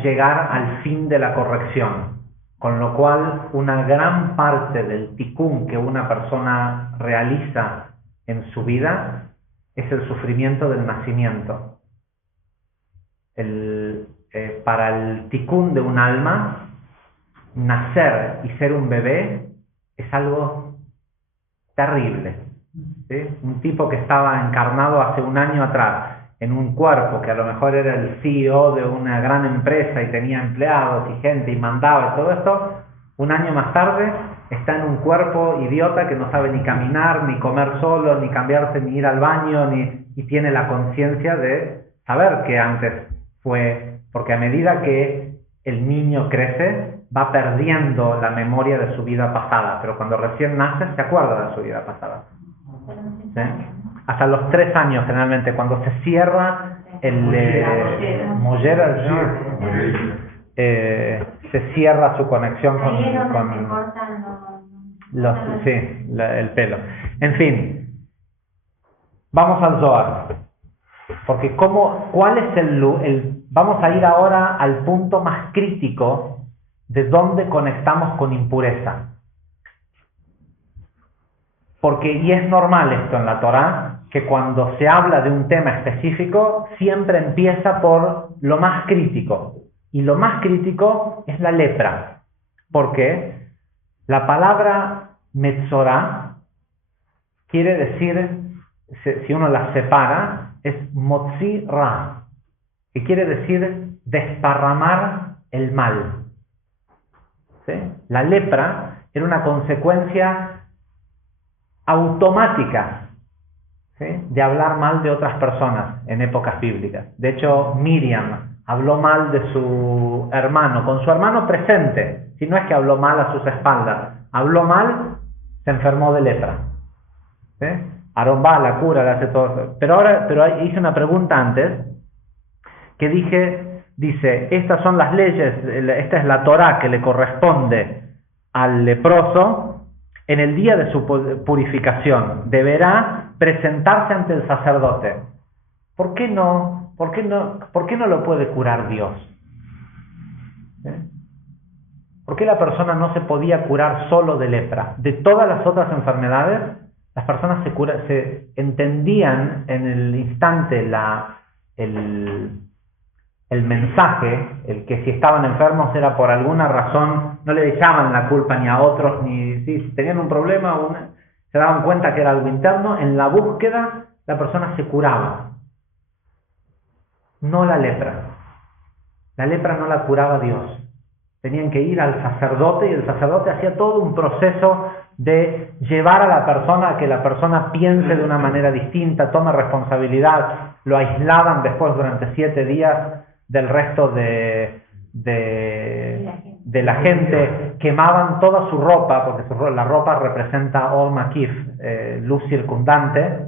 llegar al fin de la corrección. Con lo cual, una gran parte del tikkun que una persona realiza en su vida es el sufrimiento del nacimiento. Para el tikkun de un alma, nacer y ser un bebé es algo terrible. ¿Sí? Un tipo que estaba encarnado hace un año atrás en un cuerpo que a lo mejor era el CEO de una gran empresa y tenía empleados y gente y mandaba y todo esto, un año más tarde está en un cuerpo idiota que no sabe ni caminar, ni comer solo, ni cambiarse, ni ir al baño, y tiene la conciencia de saber que antes fue, porque a medida que el niño crece va perdiendo la memoria de su vida pasada, pero cuando recién nace se acuerda de su vida pasada. ¿Sí? Hasta los 3 años generalmente, cuando se cierra mollera, se cierra su conexión con el pelo. En fin, vamos al Zohar, porque ¿cuál es vamos a ir ahora al punto más crítico de dónde conectamos con impureza. Y es normal esto en la Torá, que cuando se habla de un tema específico, siempre empieza por lo más crítico. Y lo más crítico es la lepra. ¿Por qué? La palabra metzorá quiere decir, si uno la separa, es motzi ra, que quiere decir desparramar el mal. ¿Sí? La lepra era una consecuencia automática, ¿sí?, de hablar mal de otras personas en épocas bíblicas. De hecho, Miriam habló mal de su hermano, con su hermano presente. Si no es que habló mal a sus espaldas, habló mal, se enfermó de lepra. ¿Sí? Aarón va, la cura, le hace todo. Pero hice una pregunta antes, que dice, estas son las leyes, esta es la Torá que le corresponde al leproso. En el día de su purificación deberá presentarse ante el sacerdote. ¿Por qué no lo puede curar Dios? ¿Por qué la persona no se podía curar solo de lepra? De todas las otras enfermedades, las personas se entendían en el instante el mensaje, el que si estaban enfermos era por alguna razón, no le echaban la culpa ni a otros, ni si tenían un problema, se daban cuenta que era algo interno. En la búsqueda, la persona se curaba. No la lepra. La lepra no la curaba Dios. Tenían que ir al sacerdote y el sacerdote hacía todo un proceso de llevar a la persona a que la persona piense de una manera distinta, tome responsabilidad. Lo aislaban después durante 7 días del resto de la gente, quemaban toda su ropa, porque la ropa representa Or Makif, luz circundante,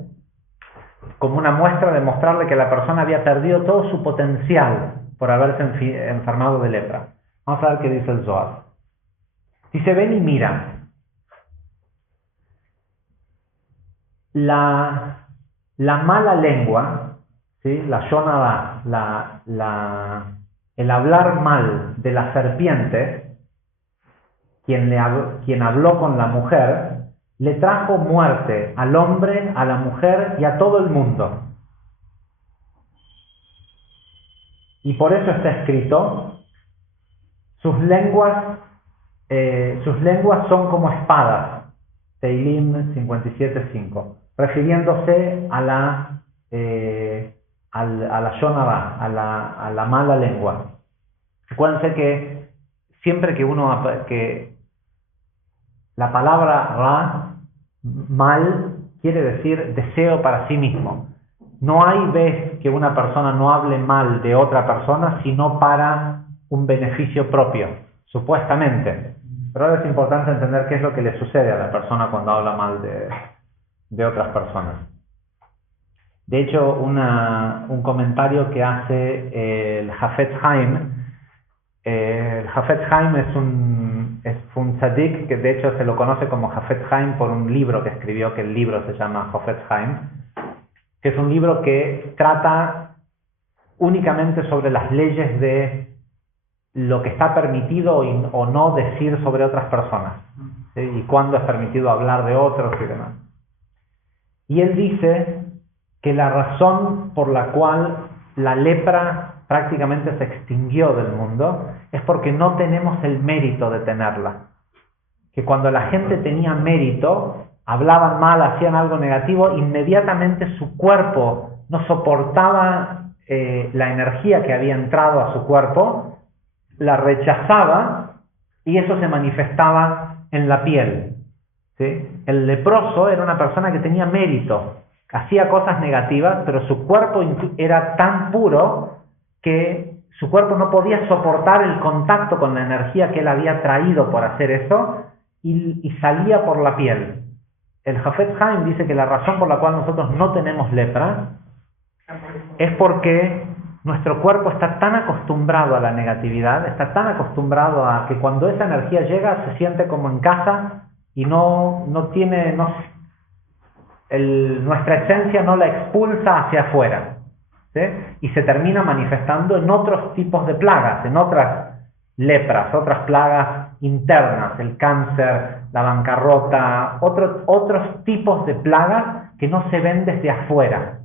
como una muestra de mostrarle que la persona había perdido todo su potencial por haberse enfermado de lepra. Vamos a ver qué dice el Zohar. Dice, ven y mira. La mala lengua, ¿sí?, la shonara, el hablar mal de la serpiente, quien habló con la mujer, le trajo muerte al hombre, a la mujer y a todo el mundo. Y por eso está escrito, sus lenguas son como espadas. Teilim 57.5, refiriéndose a la shonara, a la mala lengua. Acuérdense que siempre que la palabra ra, mal, quiere decir deseo para sí mismo. No hay vez que una persona no hable mal de otra persona, sino para un beneficio propio, supuestamente. Pero ahora es importante entender qué es lo que le sucede a la persona cuando habla mal de otras personas. De hecho, un comentario que hace el Hafetz Haim. El Hafetz Haim es un tzadik que de hecho se lo conoce como Hafetz Haim por un libro que escribió, que el libro se llama Hafetz Haim, que es un libro que trata únicamente sobre las leyes de lo que está permitido o no decir sobre otras personas, ¿sí?, y cuándo es permitido hablar de otros y demás. Y él dice que la razón por la cual la lepra prácticamente se extinguió del mundo es porque no tenemos el mérito de tenerla. Que cuando la gente tenía mérito, hablaban mal, hacían algo negativo, inmediatamente su cuerpo no soportaba la energía que había entrado a su cuerpo, la rechazaba y eso se manifestaba en la piel. ¿Sí? El leproso era una persona que tenía mérito, hacía cosas negativas, pero su cuerpo era tan puro que su cuerpo no podía soportar el contacto con la energía que él había traído por hacer eso y salía por la piel. El Hafetz Haim dice que la razón por la cual nosotros no tenemos lepra es porque nuestro cuerpo está tan acostumbrado a la negatividad, está tan acostumbrado a que cuando esa energía llega se siente como en casa y nuestra esencia no la expulsa hacia afuera, ¿sí? Y se termina manifestando en otros tipos de plagas, en otras lepras, otras plagas internas, el cáncer, la bancarrota, otros tipos de plagas que no se ven desde afuera,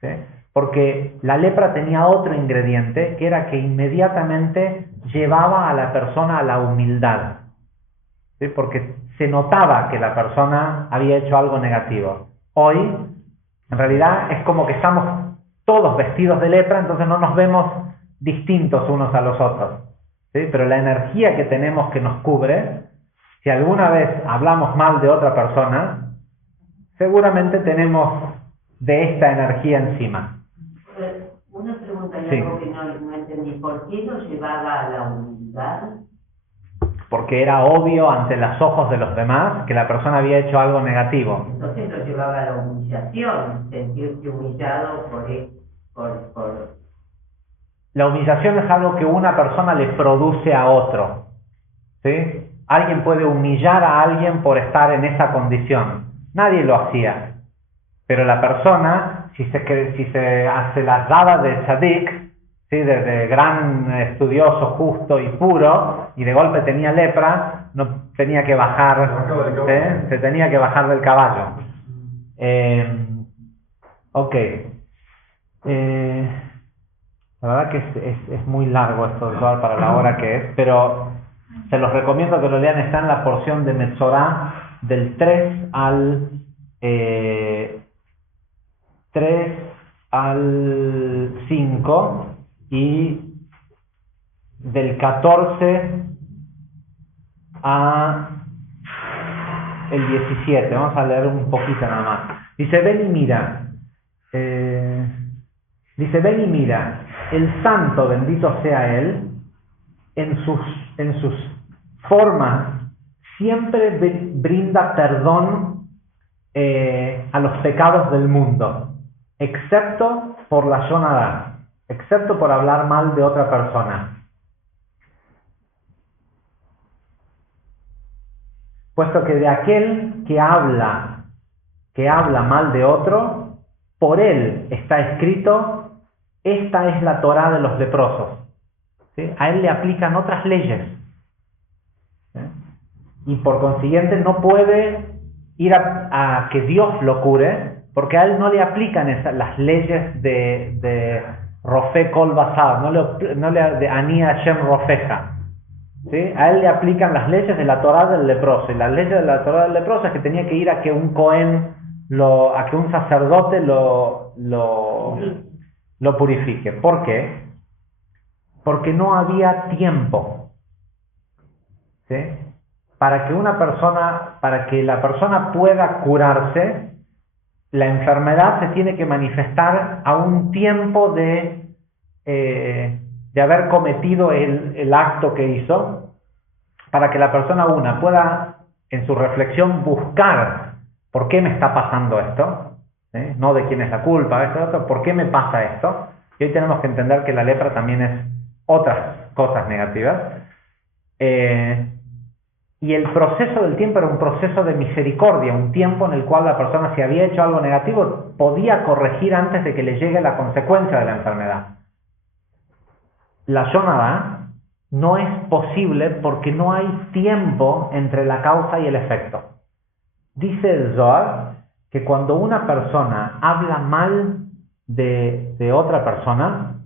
¿sí? Porque la lepra tenía otro ingrediente, que era que inmediatamente llevaba a la persona a la humildad. ¿sí? Porque se notaba que la persona había hecho algo negativo. Hoy, en realidad, es como que estamos todos vestidos de lepra, entonces no nos vemos distintos unos a los otros, ¿sí? Pero la energía que tenemos que nos cubre, si alguna vez hablamos mal de otra persona, seguramente tenemos de esta energía encima. Una pregunta y Sí. algo que no entendí. ¿Por qué lo llevaba a la humildad? Porque era obvio ante los ojos de los demás que la persona había hecho algo negativo. Entonces lo llevaba a la humillación, sentirse humillado por... La humillación es algo que una persona le produce a otro, ¿sí? Alguien puede humillar a alguien por estar en esa condición. Nadie lo hacía. Pero la persona, si se hace la dada de tzadik, ¿sí? de gran estudioso, justo y puro, y de golpe tenía lepra, no tenía que bajar, ¿sí? Se tenía que bajar del caballo. Ok. La verdad que es muy largo esto de Zohar para la hora que es, pero se los recomiendo que lo lean. Está en la porción de Metzorá del 3 al 5 y del 14 a el 17. Vamos a leer un poquito nada más. Dice, ven y mira. Dice, ven y mira, el santo, bendito sea él, en sus formas siempre brinda perdón a los pecados del mundo, excepto por la Shonara, excepto por hablar mal de otra persona. Puesto que de aquel que habla mal de otro, por él está escrito, esta es la Torá de los leprosos. ¿Sí? A él le aplican otras leyes. ¿Sí? Y por consiguiente no puede ir a que Dios lo cure, porque a él no le aplican las leyes de Rofé Kol Basar, de Ani Hashem Rofeja. ¿Sí? A él le aplican las leyes de la Torá del leproso. Y las leyes de la Torá del leproso es que tenía que ir a que un Cohen, a que un sacerdote lo purifique. ¿Por qué? Porque no había tiempo, ¿sí? Para que la persona pueda curarse, la enfermedad se tiene que manifestar a un tiempo de haber cometido el acto que hizo, para que la persona pueda en su reflexión buscar por qué me está pasando esto, ¿sí? No de quién es la culpa, por qué me pasa esto. Y hoy tenemos que entender que la lepra también es otras cosas negativas. Y el proceso del tiempo era un proceso de misericordia, un tiempo en el cual la persona, si había hecho algo negativo, podía corregir antes de que le llegue la consecuencia de la enfermedad. La Shonara no es posible porque no hay tiempo entre la causa y el efecto. Dice el Zohar que cuando una persona habla mal de otra persona,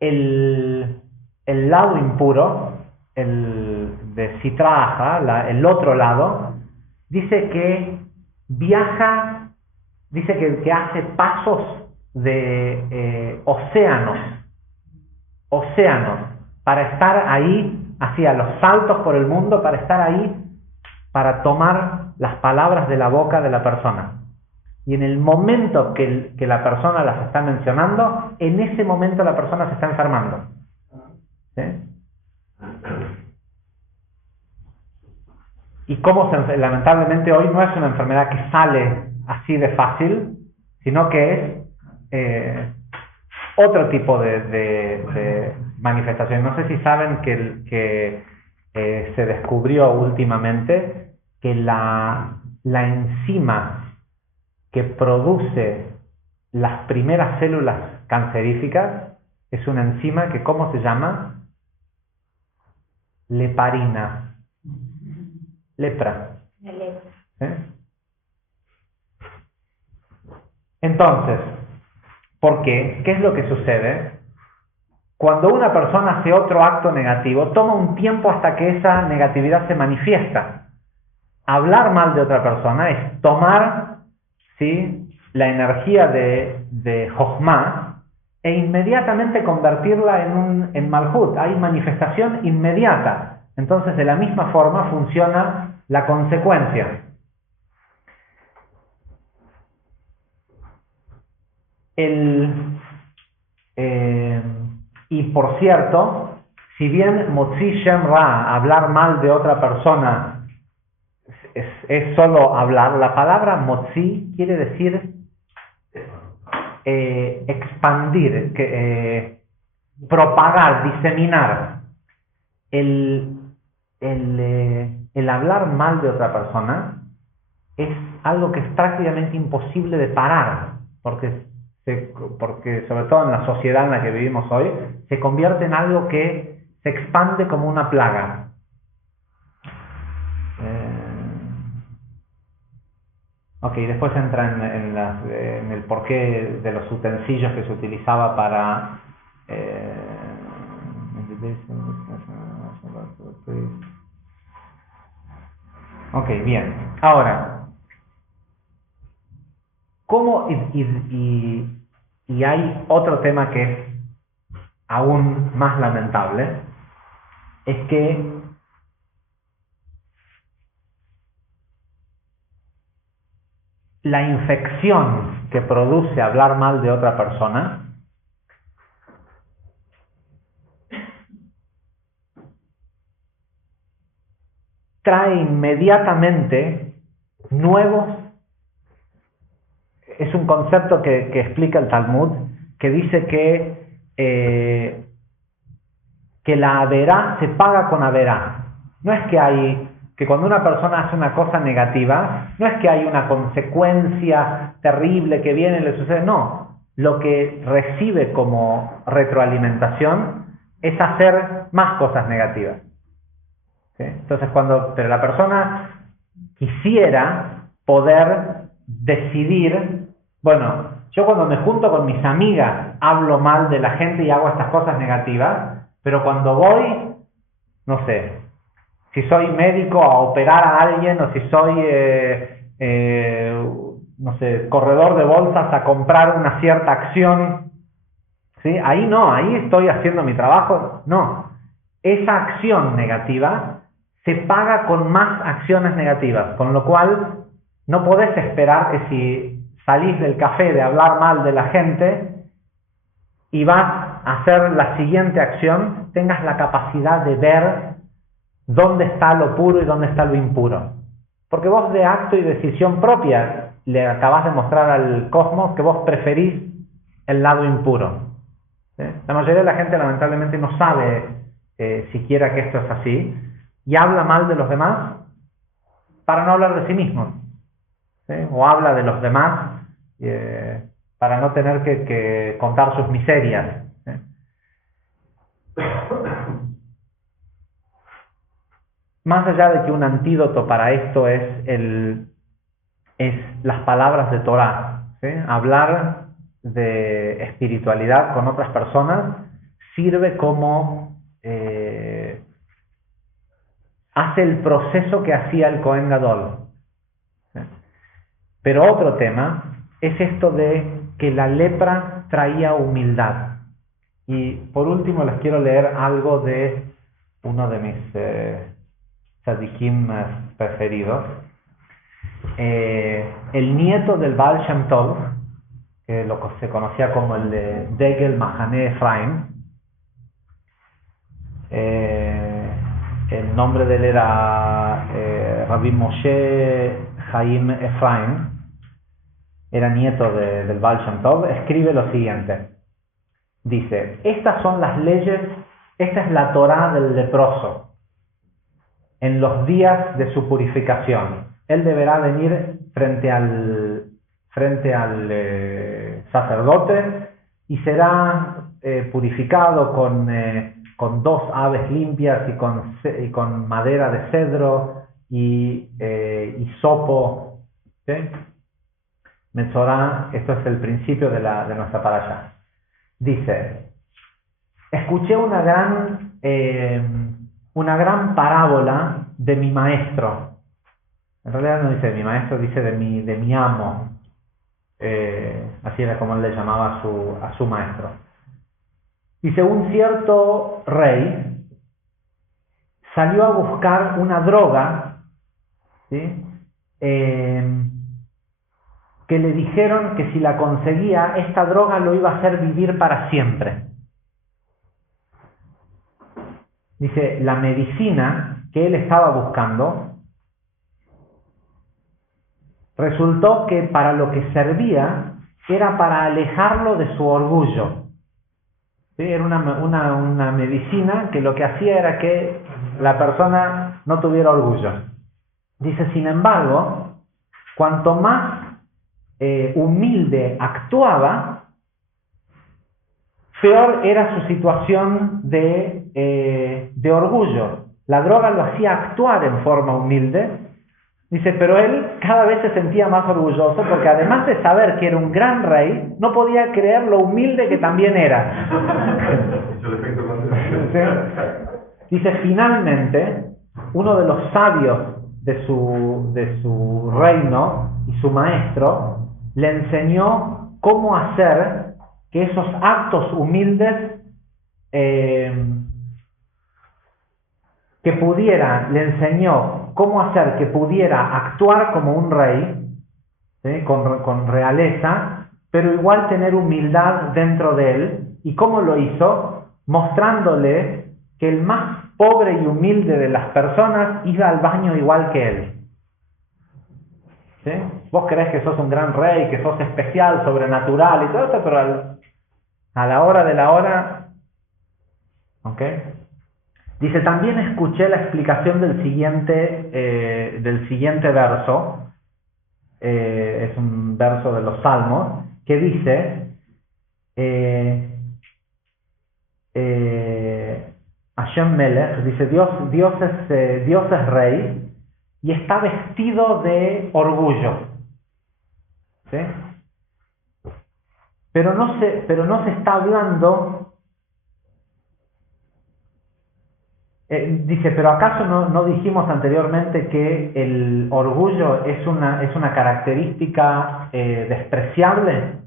el lado impuro, el de Sitra Achra, el otro lado, dice que viaja, dice que hace pasos de océanos, para estar ahí, hacía los saltos por el mundo para estar ahí, para tomar las palabras de la boca de la persona. Y en el momento que la persona las está mencionando, en ese momento la persona se está enfermando. ¿Sí? Y cómo lamentablemente hoy no es una enfermedad que sale así de fácil, sino que es otro tipo de manifestación. No sé si saben que se descubrió últimamente que la enzima que produce las primeras células canceríficas es una enzima que, ¿cómo se llama? Leparina. Lepra. ¿Sí? Entonces, ¿por qué? ¿Qué es lo que sucede? cuando una persona hace otro acto negativo, toma un tiempo hasta que esa negatividad se manifiesta. Hablar mal de otra persona es tomar, ¿sí?, la energía de Jochma e inmediatamente convertirla en Malhut. Hay manifestación inmediata. Entonces, de la misma forma funciona la consecuencia. Y por cierto, si bien Motzi Shem Ra, hablar mal de otra persona, es solo hablar, la palabra Motzi quiere decir expandir, propagar, diseminar. El hablar mal de otra persona es algo que es prácticamente imposible de parar, porque sobre todo en la sociedad en la que vivimos hoy, se convierte en algo que se expande como una plaga. Ok, después entra en el porqué de los utensilios que se utilizaba para ok, bien. Ahora, ¿cómo? Y hay otro tema que es aún más lamentable, es que la infección que produce hablar mal de otra persona trae inmediatamente nuevos. Es un concepto que explica el Talmud, que dice que la averá se paga con averá. No es que cuando una persona hace una cosa negativa, no es que hay una consecuencia terrible que viene y le sucede, no. Lo que recibe como retroalimentación es hacer más cosas negativas. ¿Sí? Entonces, pero la persona quisiera poder decidir, bueno, yo cuando me junto con mis amigas hablo mal de la gente y hago estas cosas negativas, pero cuando voy, no sé, si soy médico a operar a alguien o si soy, no sé, corredor de bolsas a comprar una cierta acción, ¿sí? Ahí no, ahí estoy haciendo mi trabajo, no. Esa acción negativa se paga con más acciones negativas, con lo cual no podés esperar que si salís del café de hablar mal de la gente y vas a hacer la siguiente acción, tengas la capacidad de ver dónde está lo puro y dónde está lo impuro. Porque vos de acto y decisión propia le acabás de mostrar al cosmos que vos preferís el lado impuro. ¿Sí? La mayoría de la gente lamentablemente no sabe siquiera que esto es así y habla mal de los demás para no hablar de sí mismo. ¿Sí? O habla de los demás para no tener que contar sus miserias. ¿Sí? Más allá de que un antídoto para esto es las palabras de Torah, ¿sí? Hablar de espiritualidad con otras personas sirve como hace el proceso que hacía el Cohen Gadol. ¿Sí? Pero otro tema es esto de que la lepra traía humildad. Y por último les quiero leer algo de uno de mis tzadikim preferidos. El nieto del Baal Shem Tov, que se conocía como el de Degel Mahane Efraim, el nombre de él era Rabbi Moshe Chaim Efraim, era nieto del Baal Shem Tov, escribe lo siguiente. Dice, estas son las leyes, esta es la Torá del leproso en los días de su purificación. Él deberá venir frente al sacerdote y será purificado con 2 aves limpias y con madera de cedro y hisopo. ¿Sí? Metzorá, esto es el principio de nuestra parasha. Dice, escuché una gran parábola de mi maestro. En realidad no dice de mi maestro, dice de mi amo. Así era como él le llamaba a su maestro. Dice, un cierto rey salió a buscar una droga, ¿sí? Que le dijeron que si la conseguía, esta droga lo iba a hacer vivir para siempre. Dice, la medicina que él estaba buscando resultó que para lo que servía era para alejarlo de su orgullo. ¿Sí? Era una medicina que lo que hacía era que la persona no tuviera orgullo. Dice, sin embargo, cuanto más humilde actuaba, peor era su situación de orgullo. La droga lo hacía actuar en forma humilde. Dice, pero él cada vez se sentía más orgulloso porque además de saber que era un gran rey, no podía creer lo humilde que también era. ¿Sí? Dice, finalmente, uno de los sabios de su reino y su maestro le enseñó cómo hacer que esos actos humildes le enseñó cómo hacer que pudiera actuar como un rey, ¿sí? con realeza, pero igual tener humildad dentro de él. ¿Y cómo lo hizo? Mostrándole que el más pobre y humilde de las personas iba al baño igual que él. ¿Sí? Vos creés que sos un gran rey, que sos especial, sobrenatural y todo eso, pero a la hora de la hora, ¿ok? Dice, también escuché la explicación del siguiente verso, es un verso de los Salmos, que dice, Hashem Melech, dice, Dios es rey y está vestido de orgullo. ¿Sí? Pero no se está hablando. Dice, pero ¿acaso no dijimos anteriormente que el orgullo es una característica despreciable?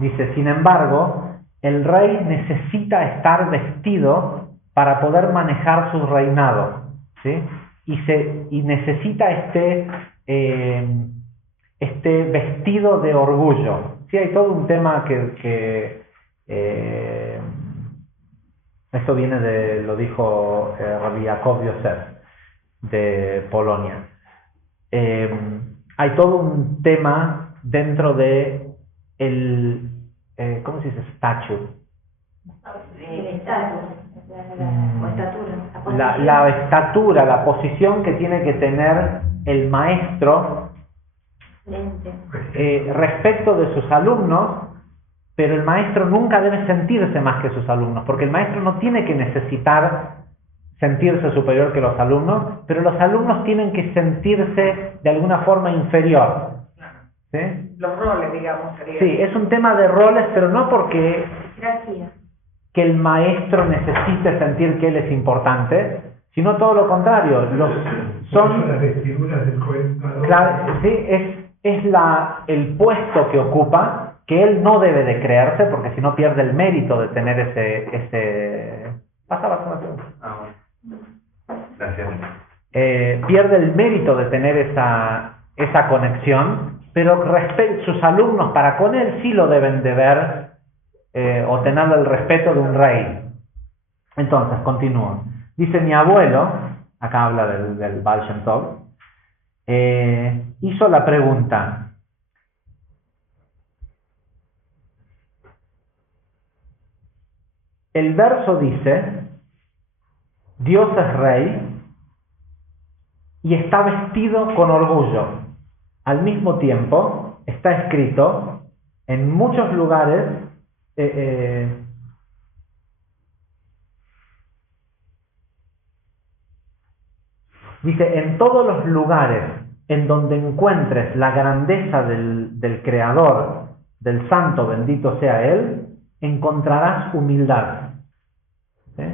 Dice, sin embargo, el rey necesita estar vestido para poder manejar su reinado, ¿sí? Y necesita este vestido de orgullo. Sí, hay todo un tema que esto lo dijo Rabbi Yaakov Yosef de Polonia. Hay todo un tema dentro de ¿cómo se dice? Statute. El estatus, o estatura. La estatura, la posición que tiene que tener el maestro respecto de sus alumnos, pero el maestro nunca debe sentirse más que sus alumnos, porque el maestro no tiene que necesitar sentirse superior que los alumnos, pero los alumnos tienen que sentirse de alguna forma inferior. ¿Sí? Los roles, digamos. Sería. Sí, es un tema de roles, pero no porque Gracias. que el maestro necesite sentir que él es importante, sino todo lo contrario. Son las vestiduras del coeducador. Claro, sí, es el puesto que ocupa, que él no debe de creerse, porque si no pierde el mérito de tener ese... Pasa una pregunta. Gracias. Pierde el mérito de tener esa conexión, pero sus alumnos para con él sí lo deben de ver o tener el respeto de un rey. Entonces, continúo. Dice, mi abuelo, acá habla del Baal Shem Tov, hizo la pregunta, el verso dice, Dios es rey y está vestido con orgullo. Al mismo tiempo, está escrito en muchos lugares, dice, en todos los lugares en donde encuentres la grandeza del Creador, del santo, bendito sea Él, encontrarás humildad. ¿Sí?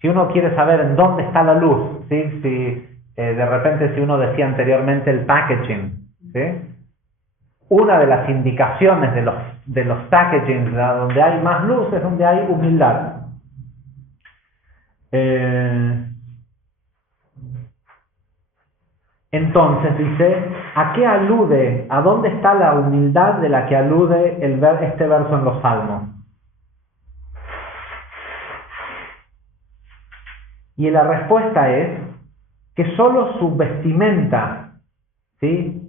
Si uno quiere saber en dónde está la luz, ¿sí? Si de repente, si uno decía anteriormente el packaging, ¿sí? Una de las indicaciones de los packaging donde hay más luz es donde hay humildad. Entonces dice, ¿a qué alude? ¿A dónde está la humildad de la que alude este verso en los Salmos? Y la respuesta es que solo su vestimenta, ¿sí?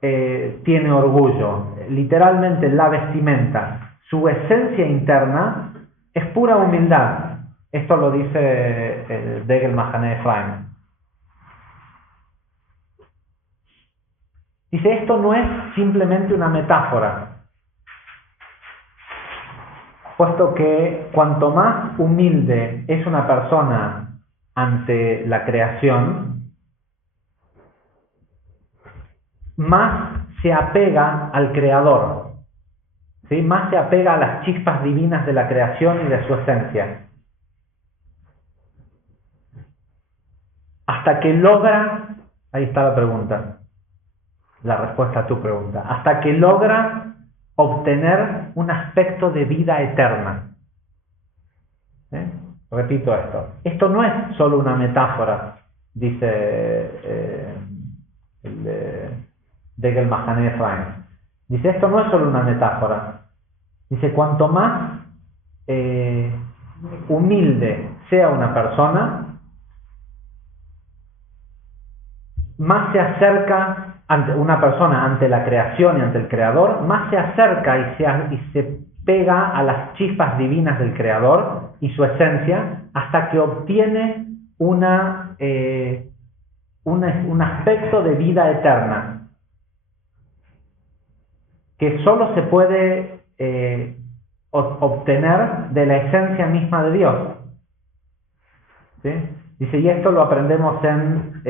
Tiene orgullo. Literalmente la vestimenta, su esencia interna es pura humildad. Esto lo dice Degel Mahane Ephraim. Dice, esto no es simplemente una metáfora, puesto que cuanto más humilde es una persona ante la creación, más se apega al Creador, ¿sí? Más se apega a las chispas divinas de la creación y de su esencia, hasta que logra, ahí está la pregunta, la respuesta a tu pregunta, hasta que logra obtener un aspecto de vida eterna. Repito esto no es solo una metáfora, dice Degel Mahane Ephraim. Dice, esto no es solo una metáfora. Dice, cuanto más humilde sea una persona, más se acerca ante la creación y ante el Creador, más se acerca y se pega a las chispas divinas del Creador y su esencia, hasta que obtiene un aspecto de vida eterna, que solo se puede obtener de la esencia misma de Dios. ¿Sí? Dice, y esto lo aprendemos en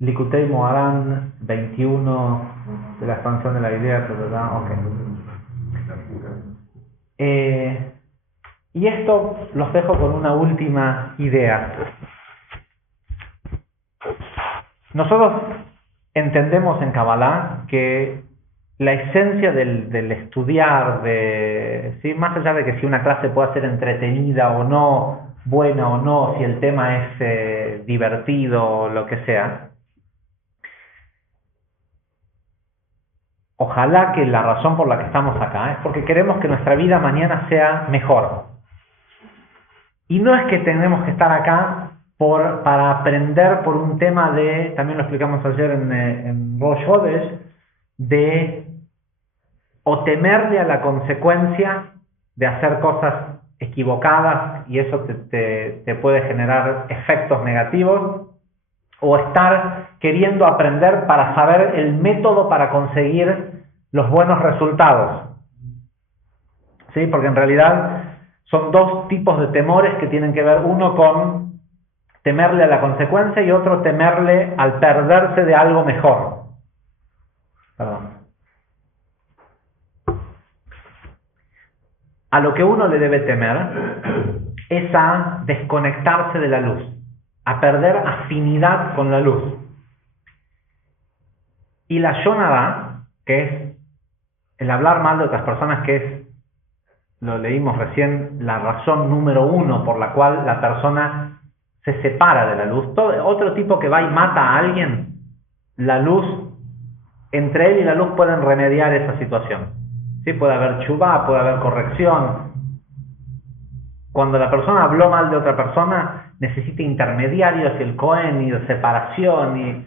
Likutei Moharan 21 de la expansión de la idea, ¿verdad? Okay. Y esto los dejo con una última idea. Nosotros entendemos en Kabbalah que la esencia del estudiar, ¿sí? Más allá de que si una clase puede ser entretenida o no, buena o no, si el tema es divertido o lo que sea, ojalá que la razón por la que estamos acá es porque queremos que nuestra vida mañana sea mejor. Y no es que tenemos que estar acá para aprender por un tema también lo explicamos ayer en Rosh Hodesh, o temerle a la consecuencia de hacer cosas equivocadas y eso te puede generar efectos negativos, o estar queriendo aprender para saber el método para conseguir los buenos resultados. ¿Sí? Porque en realidad son dos tipos de temores que tienen que ver, uno con temerle a la consecuencia y otro temerle al perderse de algo mejor. Perdón. A lo que uno le debe temer es a desconectarse de la luz, a perder afinidad con la luz. Y la Yonah, que es el hablar mal de otras personas, que es, lo leímos recién, la razón número 1 por la cual la persona se separa de la luz. Otro tipo que va y mata a alguien, la luz, entre él y la luz pueden remediar esa situación. ¿Sí? Puede haber chubá, puede haber corrección. Cuando la persona habló mal de otra persona, necesita intermediarios y el Cohen y de separación y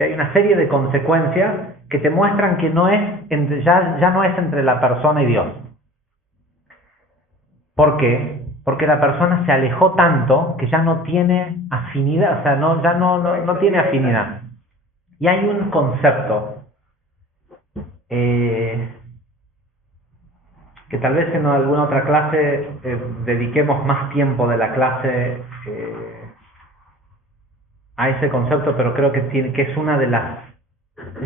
hay una serie de consecuencias que te muestran que no es ya no es entre la persona y Dios. ¿Por qué? Porque la persona se alejó tanto que ya no tiene afinidad, o sea, ya no tiene afinidad. Y hay un concepto que tal vez en alguna otra clase dediquemos más tiempo de la clase a ese concepto, pero creo que es una de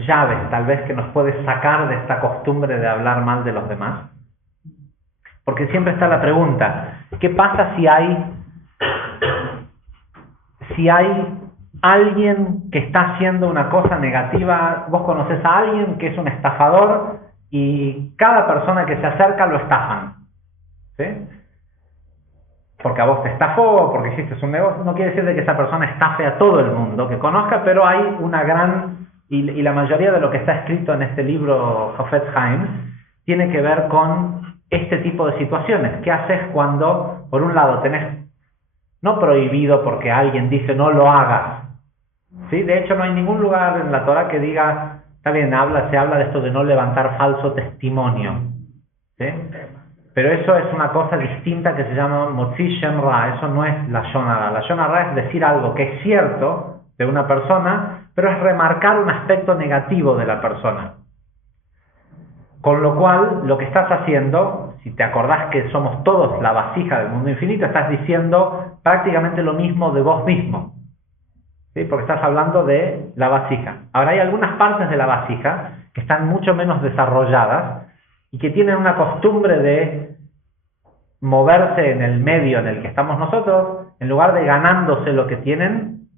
llaves tal vez que nos puede sacar de esta costumbre de hablar mal de los demás? Porque siempre está la pregunta, ¿qué pasa si hay alguien que está haciendo una cosa negativa? Vos conocés a alguien que es un estafador y cada persona que se acerca lo estafan, ¿sí? Porque a vos te estafó, porque hiciste un negocio. No quiere decir de que esa persona estafe a todo el mundo que conozca, pero hay una gran... Y la mayoría de lo que está escrito en este libro, Hafetz Haim, tiene que ver con este tipo de situaciones. ¿Qué haces cuando, por un lado, tenés no prohibido porque alguien dice no lo hagas? ¿Sí? De hecho, no hay ningún lugar en la Torá que diga, está bien, se habla de esto de no levantar falso testimonio, ¿sí? Pero eso es una cosa distinta que se llama Motzi Shem Ra. Eso no es la Lashon Hara. La Lashon Hara es decir algo que es cierto de una persona, pero es remarcar un aspecto negativo de la persona. Con lo cual, lo que estás haciendo, si te acordás que somos todos la vasija del mundo infinito, estás diciendo prácticamente lo mismo de vos mismo, ¿sí? Porque estás hablando de la vasija. Ahora, hay algunas partes de la vasija que están mucho menos desarrolladas y que tienen una costumbre de moverse en el medio en el que estamos nosotros, en lugar de ganándose lo que tienen,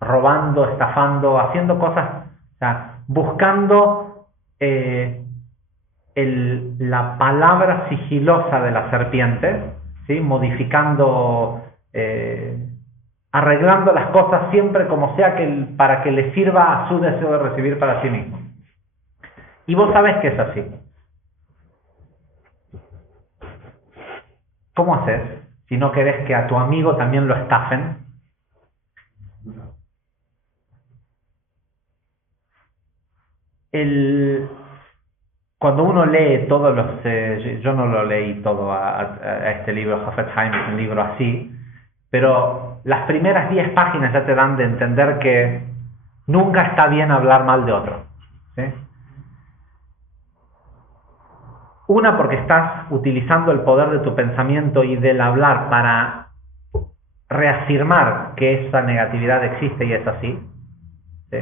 robando, estafando, haciendo cosas, o sea, buscando la palabra sigilosa de la serpiente, ¿sí? Modificando, arreglando las cosas siempre como sea para que le sirva a su deseo de recibir para sí mismo. Y vos sabés que es así. ¿Cómo haces si no querés que a tu amigo también lo estafen? Cuando uno lee todos los... yo no lo leí todo a este libro, Hafetz Haim es un libro así, pero las primeras 10 páginas ya te dan de entender que nunca está bien hablar mal de otro, ¿sí? Una, porque estás utilizando el poder de tu pensamiento y del hablar para reafirmar que esa negatividad existe y es así, ¿sí?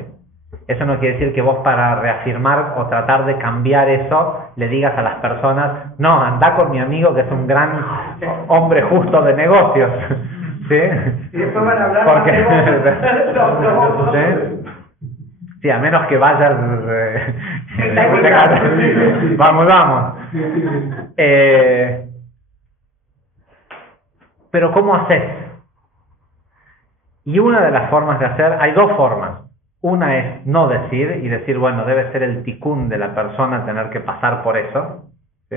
Eso no quiere decir que vos, para reafirmar o tratar de cambiar eso, le digas a las personas, no, anda con mi amigo que es un gran hombre justo de negocios, ¿sí? Y después van a hablar porque, ¿sí? Sí, a menos que vayas... vamos. Pero ¿cómo haces? Y una de las formas de hacer, hay dos formas. Una es no decir y decir, bueno, debe ser el tikkun de la persona tener que pasar por eso, ¿sí?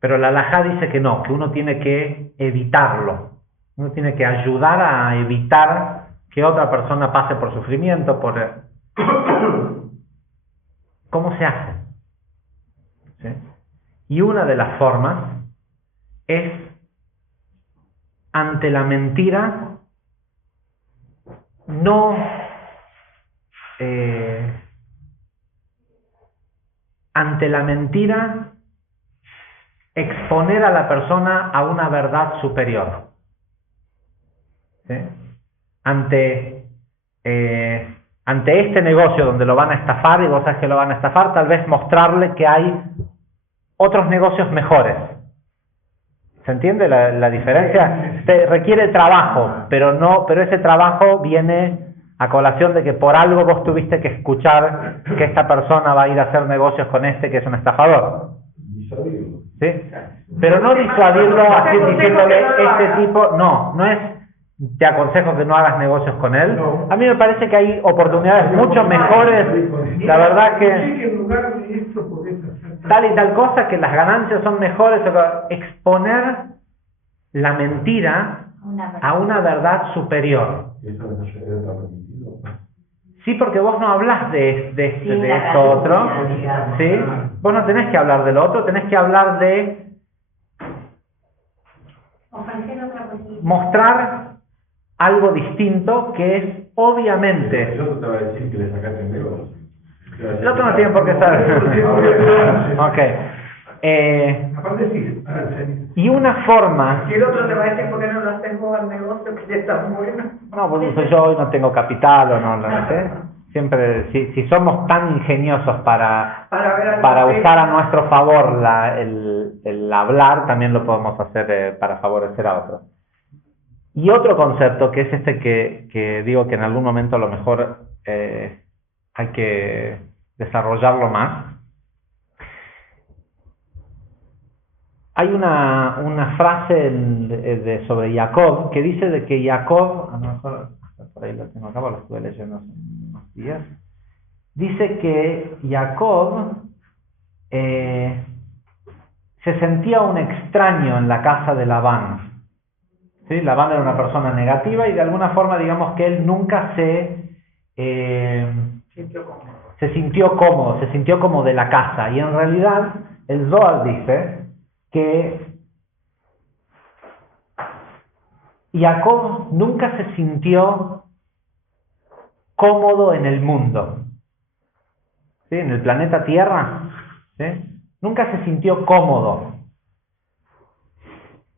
Pero la halajá dice que no, que uno tiene que evitarlo. Uno tiene que ayudar a evitar que otra persona pase por sufrimiento, ¿Cómo se hace? ¿Sí? Y una de las formas es, ante la mentira, no ante la mentira exponer a la persona a una verdad superior, ¿sí? Ante este negocio donde lo van a estafar y vos sabés que lo van a estafar, tal vez mostrarle que hay otros negocios mejores. ¿Se entiende la diferencia? Requiere trabajo, pero ese trabajo viene a colación de que por algo vos tuviste que escuchar que esta persona va a ir a hacer negocios con este que es un estafador, ¿sí? Pero no disuadirlo así diciéndole este tipo, no es te aconsejo que no hagas negocios con él. A mí me parece que hay oportunidades mucho mejores, la verdad que tal y tal cosa, que las ganancias son mejores. Exponer la mentira a una verdad superior. Sí, porque vos no hablas de esto otro, ¿sí? Vos no tenés que hablar del otro, tenés que hablar de mostrar algo distinto que es obviamente. El otro te va a decir que le sacaste el negocio. El otro no tiene por qué saber. Ok. Aparte sí. Y una forma... Y el otro te va a decir por qué no lo hacemos al negocio que ya está bueno. No, pues yo hoy no tengo capital o no sé. Siempre, si somos tan ingeniosos para ver usar a nuestro favor el hablar, también lo podemos hacer para favorecer a otros. Y otro concepto, que es este que digo que en algún momento a lo mejor hay que desarrollarlo más. Hay una frase sobre Jacob que dice de que Jacob, a lo mejor por ahí lo tengo acá, lo estuve leyendo hace unos días, dice que Jacob se sentía un extraño en la casa de Labán. ¿Sí? Labán era una persona negativa y de alguna forma digamos que él nunca se sintió cómodo de la casa. Y en realidad el Zohar dice que Jacob nunca se sintió cómodo en el mundo, ¿sí? En el planeta Tierra, ¿sí? Nunca se sintió cómodo.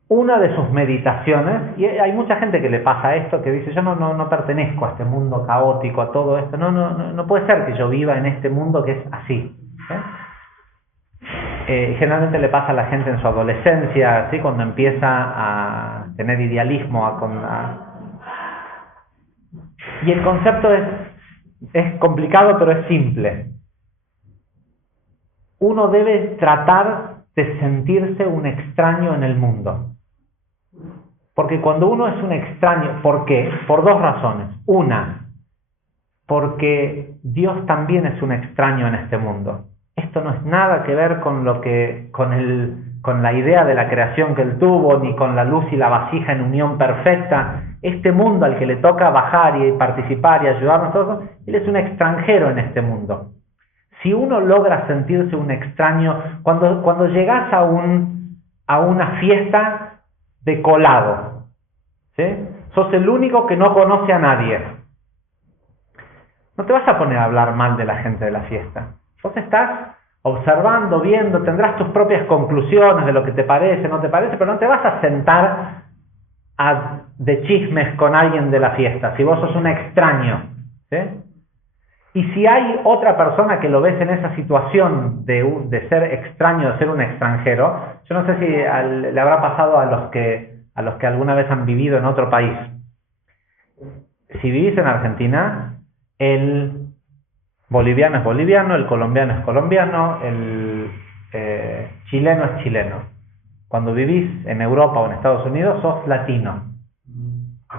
Una de sus meditaciones, y hay mucha gente que le pasa esto, que dice, yo no pertenezco a este mundo caótico, a todo esto, no puede ser que yo viva en este mundo que es así, ¿sí? Generalmente le pasa a la gente en su adolescencia, ¿sí? Cuando empieza a tener idealismo, y el concepto es complicado, pero es simple. Uno debe tratar de sentirse un extraño en el mundo. Porque cuando uno es un extraño, ¿por qué? Por dos razones. Una, porque Dios también es un extraño en este mundo. Esto no es nada que ver con la idea de la creación que él tuvo, ni con la luz y la vasija en unión perfecta. Este mundo al que le toca bajar y participar y ayudarnos todos, él es un extranjero en este mundo. Si uno logra sentirse un extraño, cuando llegas a una fiesta de colado, ¿sí? Sos el único que no conoce a nadie. No te vas a poner a hablar mal de la gente de la fiesta. Vos estás observando, viendo, tendrás tus propias conclusiones de lo que te parece, no te parece, pero no te vas a sentar de chismes con alguien de la fiesta, si vos sos un extraño, ¿sí? Y si hay otra persona que lo ves en esa situación de ser extraño, de ser un extranjero, yo no sé si le habrá pasado a los que alguna vez han vivido en otro país. Si vivís en Argentina, el boliviano es boliviano, el colombiano es colombiano, el chileno es chileno. Cuando vivís en Europa o en Estados Unidos, sos latino.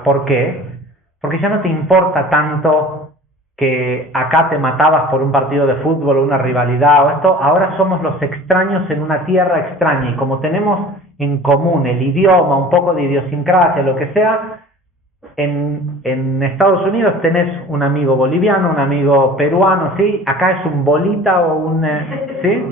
¿Por qué? Porque ya no te importa tanto que acá te matabas por un partido de fútbol o una rivalidad o esto. Ahora somos los extraños en una tierra extraña, y como tenemos en común el idioma, un poco de idiosincrasia, lo que sea, en Estados Unidos tenés un amigo boliviano, un amigo peruano, ¿sí? Acá es un bolita o un... ¿sí?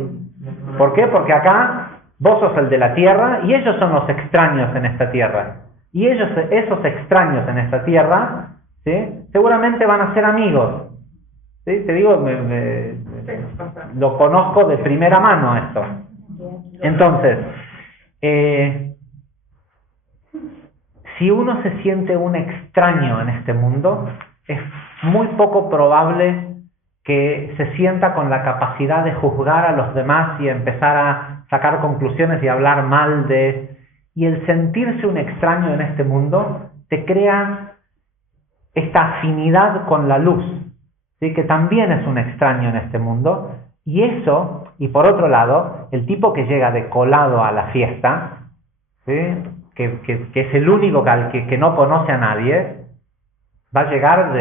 ¿Por qué? Porque acá vos sos el de la tierra y ellos son los extraños en esta tierra. Y esos extraños en esta tierra, ¿sí? Seguramente van a ser amigos. ¿Sí? Te digo, lo conozco de primera mano esto. Entonces, si uno se siente un extraño en este mundo, es muy poco probable que se sienta con la capacidad de juzgar a los demás y empezar a sacar conclusiones y hablar mal de... Y el sentirse un extraño en este mundo te crea esta afinidad con la luz, ¿sí? Que también es un extraño en este mundo. Y eso, y por otro lado, el tipo que llega de colado a la fiesta, ¿sí? que es el único que no conoce a nadie, ¿va a llegar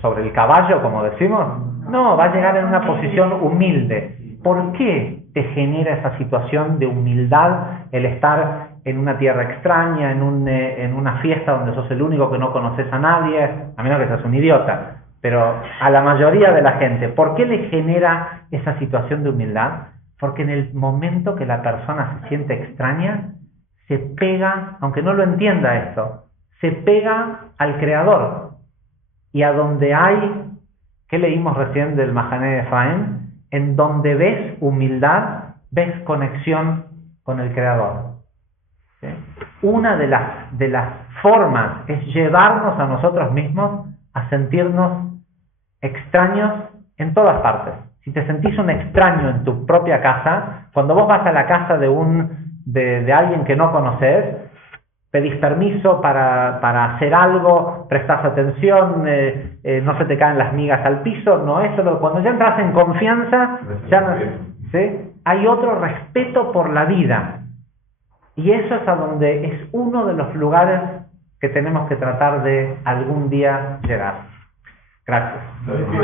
sobre el caballo, como decimos? No, va a llegar en una posición humilde. ¿Por qué te genera esa situación de humildad el estar en una tierra extraña, en una fiesta donde sos el único que no conoces a nadie, a menos que seas un idiota? Pero a la mayoría de la gente, ¿por qué le genera esa situación de humildad? Porque en el momento que la persona se siente extraña, se pega, aunque no lo entienda esto, se pega al Creador. Y a donde hay, ¿qué leímos recién del Mahané de Efraín? En donde ves humildad, ves conexión con el Creador. ¿Sí? Una de las formas es llevarnos a nosotros mismos a sentirnos extraños en todas partes. Si te sentís un extraño en tu propia casa, cuando vos vas a la casa de alguien que no conoces, pedís permiso para hacer algo, prestás atención, no se te caen las migas al piso, no es solo cuando ya entras en confianza, ya no, ¿sí? Hay otro respeto por la vida. Y eso es a donde es uno de los lugares que tenemos que tratar de algún día llegar. Gracias. ¿Sabes qué?